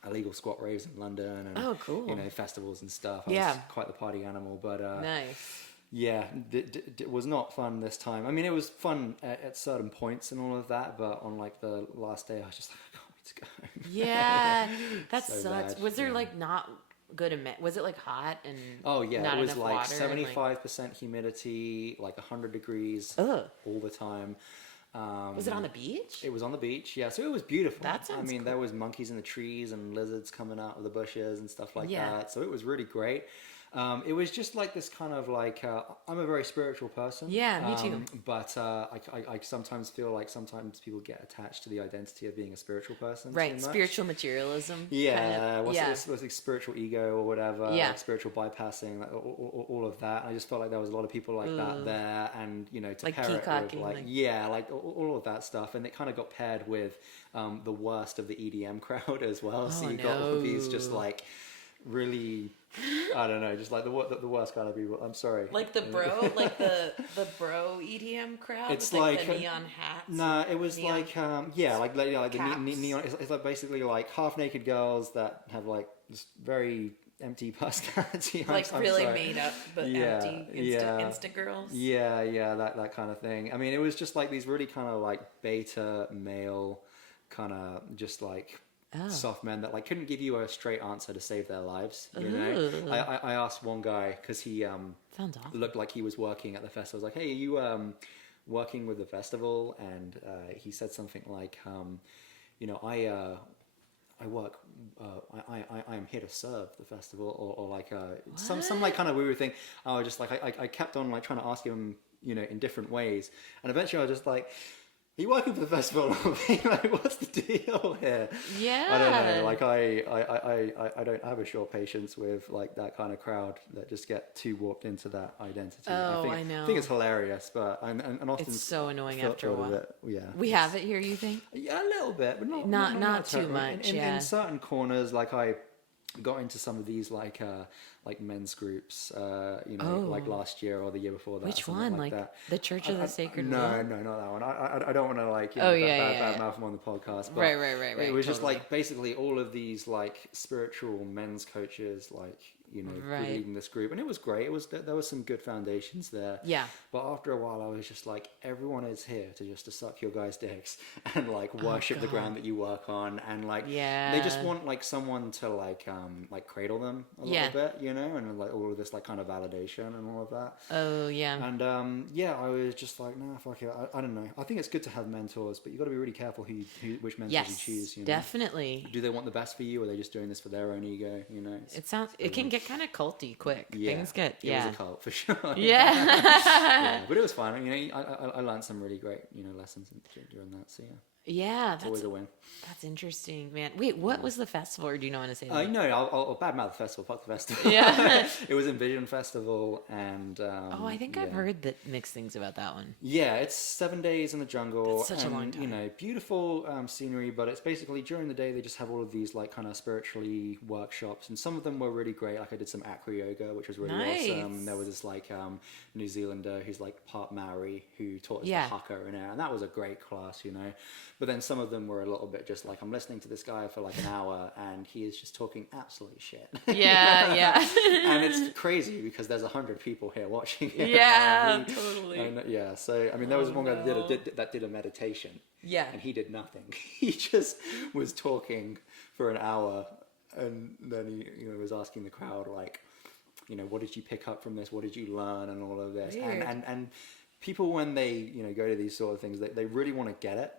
illegal squat raves in London and Oh, cool. you know, festivals and stuff. I Yeah. was quite the party animal, but Nice. yeah, it was not fun this time. I mean, it was fun at certain points and all of that, but on like the last day, I was just like, I can't wait to go home. Yeah, that So sucks. bad, Was there yeah. like not good? Was it like hot and? Oh yeah, not it was enough like water and, 75% humidity, like 100 degrees Ugh. all the time. Was it on the beach? It was on the beach, yeah. So it was beautiful. That sounds I mean, cool. there was monkeys in the trees and lizards coming out of the bushes and stuff like Yeah. that. So it was really great. It was just like this kind of like I'm a very spiritual person. Yeah, me too. But I sometimes feel like sometimes people get attached to the identity of being a spiritual person. Right, too much. spiritual materialism. Yeah, kind of. what's like spiritual ego or whatever, Yeah. like spiritual bypassing, like all of that. I just felt like there was a lot of people like that there, and you know, to Like pair it with peacocking, like, like- yeah, like all of that stuff, and it kind of got paired with the worst of the EDM crowd as well. So Oh, you got all of these just no. like really, I don't know, just like the worst kind of people. I'm sorry, Like the bro, like the bro EDM crowd. It's with like the neon hats. Nah, it was neon like like the caps. neon. It's like basically like half naked girls that have like this very empty personality. like I'm really sorry. made up, but Yeah, empty yeah. Insta girls. Yeah, that kind of thing. I mean, it was just like these really kind of like beta male, kind of just like soft men that like couldn't give you a straight answer to save their lives. You know, Ooh. I asked one guy because he Sounds awful. looked like he was working at the festival. I was like, hey, are you working with the festival? And he said something like, you know, I work. I am here to serve the festival, or like some like kind of weird thing. I was just like I kept on like trying to ask him, you know, in different ways, and eventually I was just like, are you working for the festival? Like, what's the deal here? Yeah. I don't know. Like, I don't have a short patience with like that kind of crowd that just get too warped into that identity. Oh, I I know. think it's hilarious, but and often It's so annoying felt after a little while. bit, yeah. We have it here, you think? Yeah, a little bit, but Not too terribly. much, In yeah. certain corners, like I got into some of these like men's groups, you know, like last year or the year before that. Which something one? Like that. the Church of the Sacred No, Will? no, not that one. I don't want to like you Oh, know, yeah, bad yeah. mouth them on the podcast. But Right. It was just totally. like basically all of these like spiritual men's coaches, like you know, Right. leading this group, and it was great. It was there was some good foundations there. Yeah. But after a while, I was just like, everyone is here to suck your guys' dicks and like worship the ground that you work on, and like they just Yeah. want like someone to like cradle them a Yeah. little bit, you know, and like all of this like kind of validation and all of that. Oh, yeah. And I was just like, nah, fuck it. I don't know. I think it's good to have mentors, but you got to be really careful which mentors Yes, you choose. You know? definitely. Do they want the best for you, or are they just doing this for their own ego? You know, It can get kind of culty quick. yeah, Things get, it was a cult for sure. Yeah. Yeah, but it was fun. You know, I learned some really great lessons during that. So yeah, Yeah, it's always a win. that's interesting, man. Wait, what was the festival, or do you know when to say that? No, I'll badmouth the festival. Fuck the festival. Yeah. It was Envision Festival, and Oh, I think I've yeah. heard that mixed things about that one. Yeah, it's 7 days in the jungle. That's such a and, long time. You know, beautiful scenery, but it's basically during the day they just have all of these like kind of spiritually workshops, and some of them were really great. Like I did some acro yoga, which was really Nice. awesome. There was this like New Zealander who's like part Maori who taught us Yeah. the haka in there, and that was a great class, you know. But then some of them were a little bit just like, I'm listening to this guy for like an hour, and he is just talking absolute shit. Yeah. And it's crazy because there's 100 people here watching it. Yeah, totally. And, yeah, so I mean, there was one guy no. that did a meditation, Yeah. and he did nothing. He just was talking for an hour, and then he was asking the crowd like, what did you pick up from this? What did you learn? And all of this. Weird. And people, when they go to these sort of things, they really want to get it.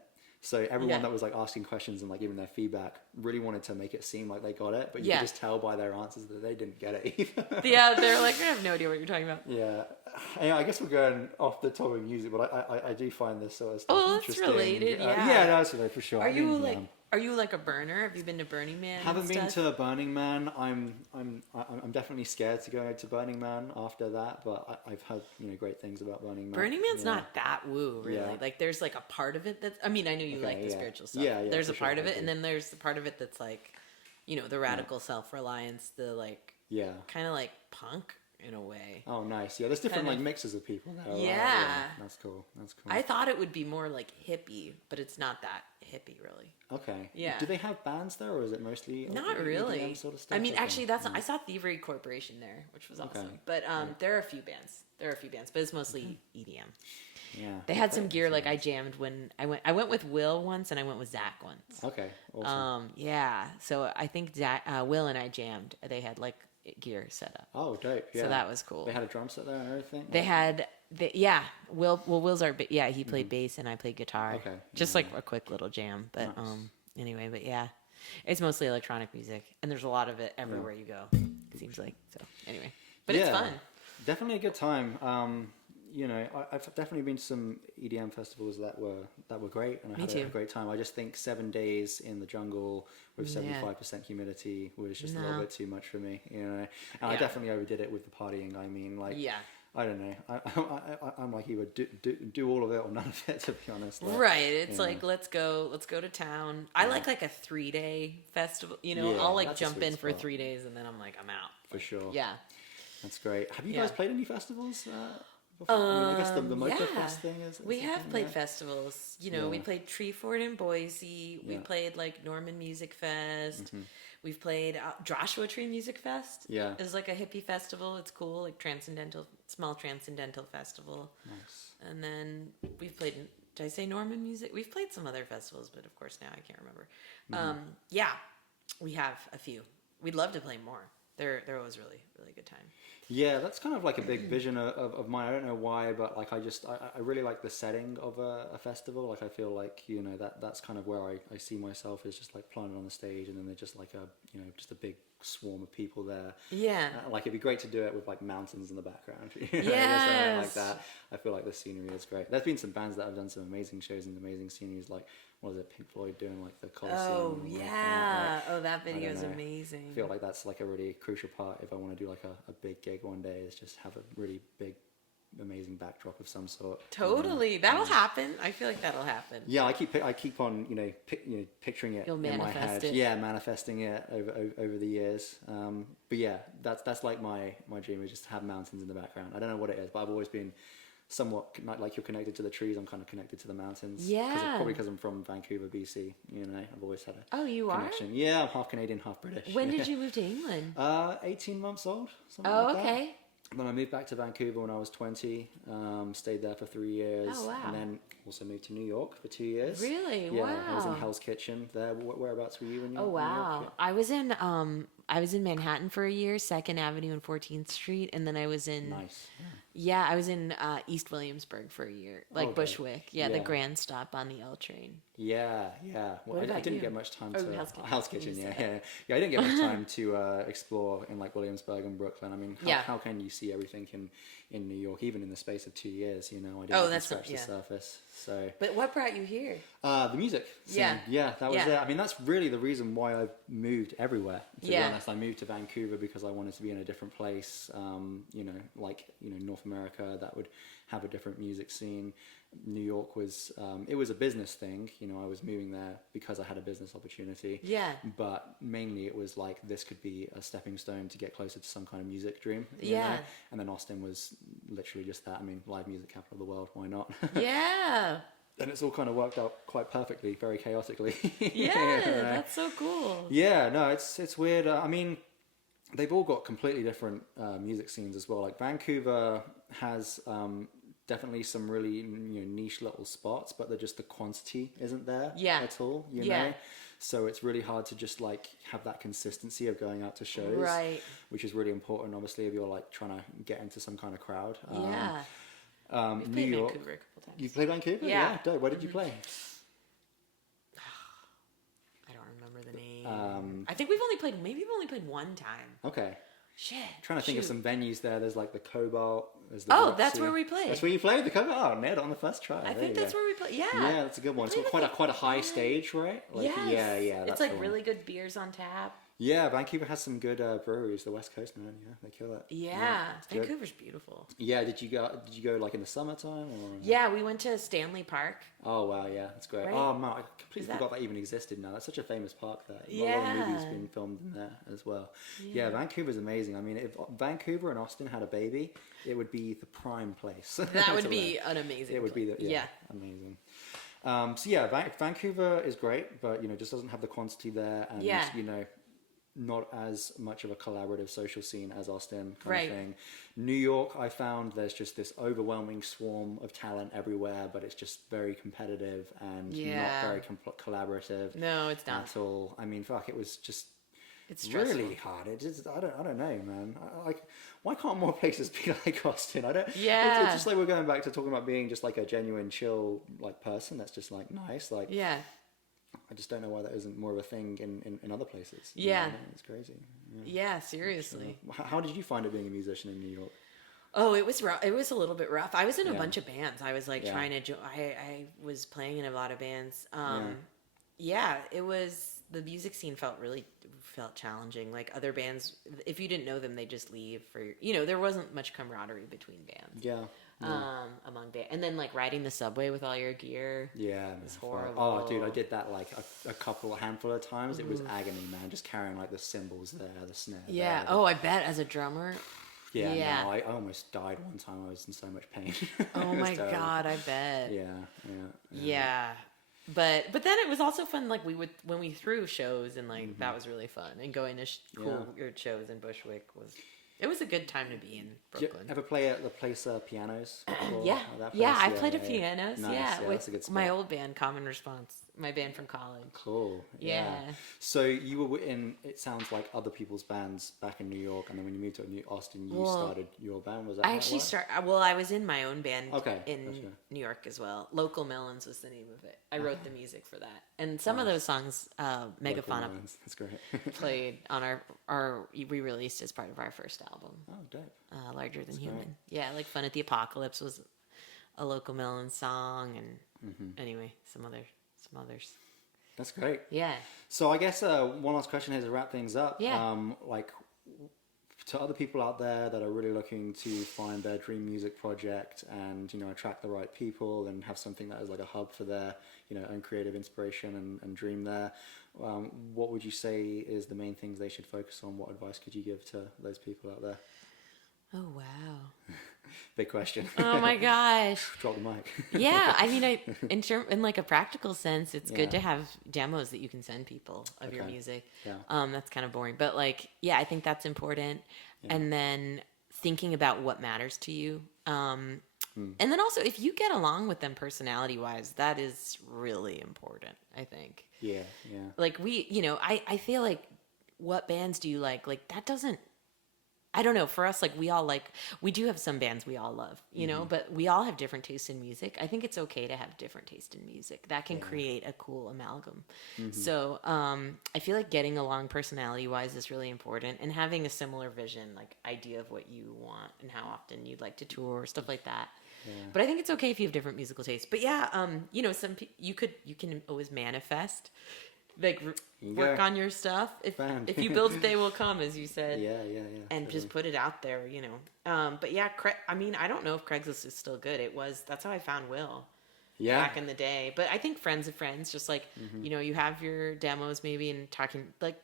So everyone that was like asking questions and like giving their feedback really wanted to make it seem like they got it, but you could just tell by their answers that they didn't get it either. Yeah, they're like, I have no idea what you're talking about. Yeah. Yeah, I guess we're going off the topic of music, but I do find this sort of stuff interesting. It's related, yeah. Yeah, no, that's for sure. Are you like a burner? Have you been to Burning Man? Haven't been to Burning Man. I'm definitely scared to go to Burning Man after that, but I've heard great things about Burning Man. Burning Man's not that woo, really. Yeah. Like there's like a part of it that I know you like the spiritual stuff. Yeah, there's a part of it, and then there's the part of it that's like, the radical self-reliance, the like kind of like punk in a way. Oh, nice. Yeah, there's different like mixes of people there. Yeah. That's cool. I thought it would be more like hippie, but it's not that hippie really. Okay. Yeah. Do they have bands there, or is it mostly not really EDM sort of stuff? Actually, I saw Thievery Corporation there, which was awesome. But there are a few bands. But it's mostly EDM. Yeah. They had some gear like I jammed when I went. I went with Will once, and I went with Zach once. Okay. Awesome. Yeah. So I think Zach, Will and I jammed. They had like gear set up. Oh, dope. Yeah. So that was cool. They had a drum set there and everything? They had, Will's he played bass and I played guitar. Okay. Just like a quick little jam. But anyway, but yeah. It's mostly electronic music. And there's a lot of it everywhere you go, it seems like. So anyway. But it's fun. Definitely a good time. I've definitely been to some EDM festivals that were great, and I had a great time. I just think 7 days in the jungle with 75% humidity was just a little bit too much for me, And I definitely overdid it with the partying. I don't know. I'm like you would do all of it or none of it, to be honest. Right. It's like let's go to town. I like a 3-day festival. I'll jump in for 3 days and then I'm like I'm out. For sure. Yeah. That's great. Have you guys played any festivals? I guess the Motofest thing is. We have played festivals. We played Treeford in Boise. We played like Norman Music Fest. Mm-hmm. We've played Joshua Tree Music Fest. Yeah, it's like a hippie festival. It's cool, like small transcendental festival. Nice. And then we've played. Did I say Norman Music? We've played some other festivals, but of course now I can't remember. Mm-hmm. We have a few. We'd love to play more. They're always really, really good time. Yeah, that's kind of like a big vision of mine. I don't know why, but like I really like the setting of a festival. Like I feel like that's kind of where I see myself is just like planted on the stage, and then they're just like just a big swarm of people there. Yeah, like it'd be great to do it with like mountains in the background. Yeah, like that. I feel like the scenery is great. There's been some bands that have done some amazing shows and amazing sceneries, like what is it, Pink Floyd doing like the Coliseum. Oh yeah, that video is amazing. I feel like that's like a really crucial part if I want to do like a big gig one day, is just have a really big amazing backdrop of some sort. Totally, that'll happen. I feel like that'll happen. Yeah, I keep on picturing it in my head. Yeah, manifesting it over the years. But yeah, that's like my dream, is just to have mountains in the background. I don't know what it is, but I've always been somewhat like you're connected to the trees. I'm kind of connected to the mountains. Yeah, probably because I'm from Vancouver, BC. I've always had a connection. Are? Yeah, I'm half Canadian, half British. When did you move to England? 18 months old. Something like okay. That. Then I moved back to Vancouver when I was 20, stayed there for 3 years. Oh, wow. And then also moved to New York for 2 years. Really? Yeah, wow. I was in Hell's Kitchen there. Whereabouts were you when you Oh, wow. New York? Yeah. I was in Manhattan for a year, 2nd Avenue and 14th Street, and then I was in... Nice. Yeah, I was in East Williamsburg for a year, like Bushwick. Yeah, the Grand Stop on the L train. Yeah. Well, I didn't get much time to Hell's Kitchen. Yeah, I didn't get much time to explore in like Williamsburg and Brooklyn. I mean, how can you see everything in New York, even in the space of 2 years? I didn't even scratch the surface. So, but what brought you here? The music scene. Yeah, that was it. I mean, that's really the reason why I've moved everywhere. To be honest, I moved to Vancouver because I wanted to be in a different place. North America that would have a different music scene. New York was it was a business thing. I was moving there because I had a business opportunity. Yeah. But mainly it was like this could be a stepping stone to get closer to some kind of music dream. Yeah. And then Austin was literally just that. I mean, live music capital of the world. Why not? Yeah. And it's all kind of worked out quite perfectly, very chaotically. Yeah, that's so cool. Yeah, no, it's weird. I mean, they've all got completely different music scenes as well. Like Vancouver has definitely some really niche little spots, but the quantity isn't there at all. You know, so it's really hard to just like have that consistency of going out to shows, right? Which is really important, obviously, if you're like trying to get into some kind of crowd. We've New York. Vancouver a couple times. You've played Vancouver? Yeah. Dope. Where did you play? I think we've only played one time. Okay. Shit. Trying to think of some venues there. There's like the Cobalt. There's the that's Roxy. where we played. That's where you played the Cobalt. Oh, nailed it on the first try. I think that's where we played. Yeah. Yeah, that's a good one. It's got quite a high stage, right? Like, yes. Yeah. It's like really good beers on tap. Yeah, Vancouver has some good breweries. The West Coast, man. Yeah, they kill it. Yeah, Vancouver's beautiful. Yeah, did you go like in the summertime or? Yeah, we went to Stanley Park. Oh wow, yeah, that's great. Right? Oh man, I completely forgot that even existed now. That's such a famous park there. A lot of movies been filmed in there as well. Yeah, Vancouver's amazing. I mean, if Vancouver and Austin had a baby, it would be the prime place. That would be an amazing. It would be amazing. So yeah, Vancouver is great, but just doesn't have the quantity there, and not as much of a collaborative social scene as Austin kind of thing. New York, I found there's just this overwhelming swarm of talent everywhere, but it's just very competitive and not very collaborative. No, it's not at all. I mean, fuck, it was just it's stressful. Really hard. It just I don't know, man. Why can't more places be like Austin? Yeah. It's just like we're going back to talking about being just like a genuine chill like person that's just like nice like I just don't know why that isn't more of a thing in other places. Yeah. It's crazy. Yeah, seriously. Sure. How did you find it being a musician in New York? Oh, it was rough. It was a little bit rough. I was in a bunch of bands. I was like trying to I was playing in a lot of bands. It was the music scene felt challenging. Like other bands, if you didn't know them, they just leave for there wasn't much camaraderie between bands. Yeah. Among bands, and then like riding the subway with all your gear. Yeah, it's horrible. Oh, dude, I did that like a handful of times. It was agony, man. Just carrying like the cymbals there, the snare. Yeah. There, I bet as a drummer. Yeah. No, I almost died one time. I was in so much pain. Oh my god, I bet. Yeah. But then it was also fun. Like when we threw shows and like that was really fun. And going to cool shows in Bushwick was a good time to be in Brooklyn. Did you ever play at the place pianos? I played at pianos. Nice. Yeah, that's a good spot. my old band, Common Response, my band from college. Cool. Yeah. So you were in, it sounds like other people's bands back in New York, and then when you moved to Austin, you started your band. Was that? I actually I was in my own band in gotcha. New York as well. Local Melons was the name of it. I wrote the music for that, and some of those songs, Megafauna, that's great. played on our we released as part of our first album. Oh, dope. Larger Than Human. Great. Yeah, like Fun at the Apocalypse was a Local Melon song, and anyway, some others. That's great. Yeah. So I guess one last question here to wrap things up. Yeah. Like to other people out there that are really looking to find their dream music project and attract the right people and have something that is like a hub for their own creative inspiration and dream there. What would you say is the main things they should focus on? What advice could you give to those people out there? Oh, wow. Big question. Oh my gosh. Drop the mic. Yeah, I mean, in like a practical sense, it's good to have demos that you can send people of your music. Yeah. That's kind of boring, but like, yeah, I think that's important. Yeah. And then thinking about what matters to you. And then also, if you get along with them personality-wise, that is really important, I think. Yeah. Like I feel like, what bands do you like? Like that doesn't. I don't know. For us, like we do have some bands we all love, but we all have different tastes in music. I think it's okay to have different taste in music. That can create a cool amalgam. So I feel like getting along personality-wise is really important, and having a similar vision, like idea of what you want and how often you'd like to tour, stuff like that. Yeah. But I think it's okay if you have different musical tastes. But yeah, you can always manifest. Like work on your stuff. If you build it, they will come, as you said. Yeah. And just put it out there, But yeah, I mean, I don't know if Craigslist is still good. That's how I found Will. Yeah. Back in the day. But I think friends of friends, just like you have your demos maybe and talking like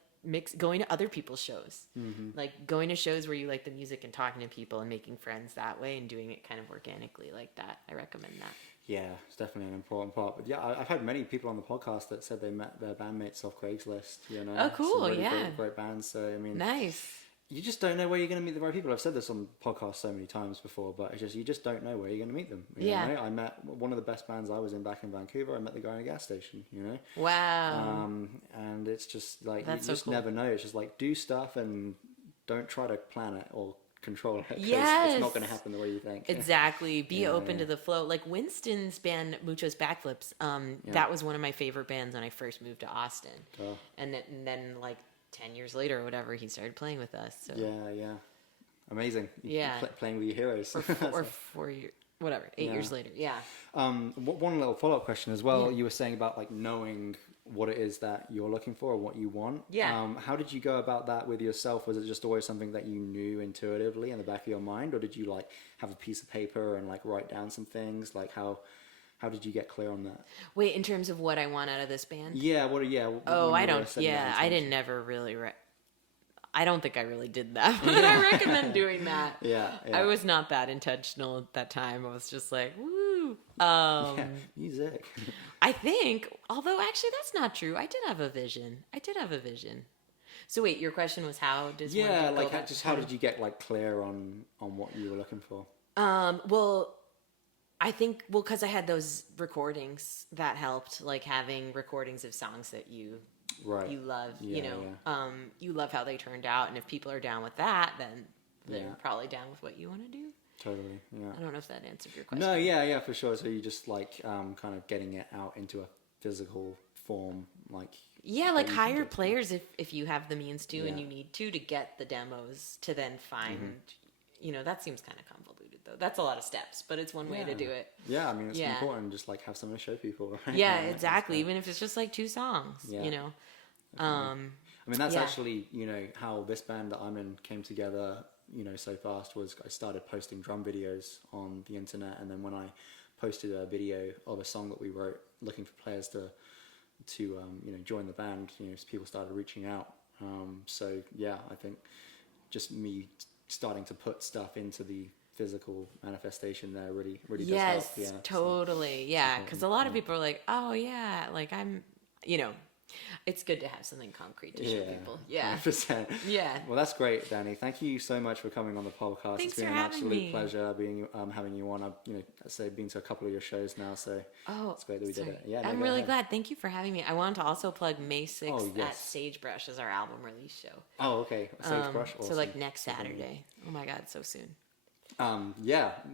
going to other people's shows, like going to shows where you like the music and talking to people and making friends that way and doing it kind of organically like that. I recommend that. Yeah, it's definitely an important part. But yeah, I've had many people on the podcast that said they met their bandmates off Craigslist. Oh, cool! Some really great bands. So I mean, nice. You just don't know where you're going to meet the right people. I've said this on podcasts so many times before, but you just don't know where you're going to meet them. You know? I met one of the best bands I was in back in Vancouver. I met the guy in a gas station. Wow. And it's just like That's you just cool. never know. It's just like do stuff and don't try to plan it or control it. 'Cause Yes. it's not going to happen the way you think. Exactly. Be Yeah, open yeah. to the flow. Like Winston's band, Muchos Backflips, that was one of my favorite bands when I first moved to Austin. Oh. And then like 10 years later or whatever, he started playing with us. So. Yeah. Amazing. Yeah. Playing with your heroes. Or 4 years, whatever, 8 years later. Yeah. One little follow-up question as well. Yeah. You were saying about like knowing what it is that you're looking for or what you want. Yeah. How did you go about that with yourself? Was it just always something that you knew intuitively in the back of your mind, or did you like have a piece of paper and like write down some things? Like how did you get clear on that? Wait, in terms of what I want out of this band? Yeah. Oh, I don't. Yeah, I didn't never really. I don't think I really did that, but I recommend doing that. Yeah. I was not that intentional at that time. I was just like, woo. Music. I think, although actually that's not true. I did have a vision. So wait, your question was how does one Yeah, go like about how did you get like clear on what you were looking for? Well, I think because I had those recordings that helped, like having recordings of songs that you love, you love how they turned out, and if people are down with that, then they're probably down with what you want to do. Totally, yeah. I don't know if that answered your question. No, yeah, for sure. So you just like kind of getting it out into a physical form, like like hire players if you have the means to and you need to get the demos to then find. That seems kind of convoluted though. That's a lot of steps, but it's one way to do it. Yeah, I mean it's important just like have something to show people, right? Yeah, exactly. Even if it's just like 2 songs, I mean that's actually how this band that I'm in came together. So fast was I started posting drum videos on the internet, and then when I posted a video of a song that we wrote, looking for players to join the band, people started reaching out. So yeah, I think just me starting to put stuff into the physical manifestation there really does help. Yes, totally. Yeah, because a lot of people are like, oh yeah, like I'm, it's good to have something concrete to show people. Yeah. 100%. Yeah. Well, that's great, Dani. Thank you so much for coming on the podcast. Thanks it's been for an having absolute me. pleasure having you on. I've been to a couple of your shows now, so it's great that we did it. Yeah, I'm really glad. Thank you for having me. I wanted to also plug May 6th at Sagebrush as our album release show. Oh, okay. Sagebrush. So like next Saturday. Oh my God, so soon.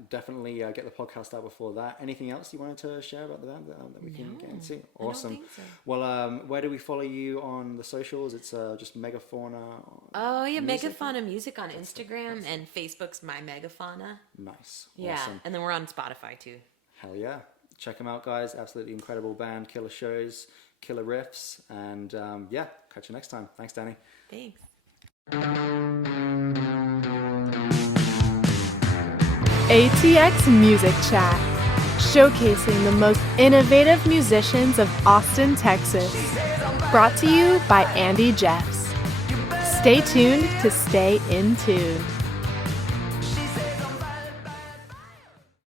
Definitely get the podcast out before that. Anything else you wanted to share about the band that we can get into? Awesome. I don't think so. Well, where do we follow you on the socials? It's just Megafauna. Oh yeah, Megafauna Music on Instagram and Facebook's My Megafauna. Nice. Yeah, Awesome. and then we're on Spotify too. Hell yeah. Check them out, guys. Absolutely incredible band. Killer shows, killer riffs, and catch you next time. Thanks, Dani. Thanks. ATX Music Chat, showcasing the most innovative musicians of Austin, Texas. Brought to you by Andy Jeffs. Stay tuned to stay in tune.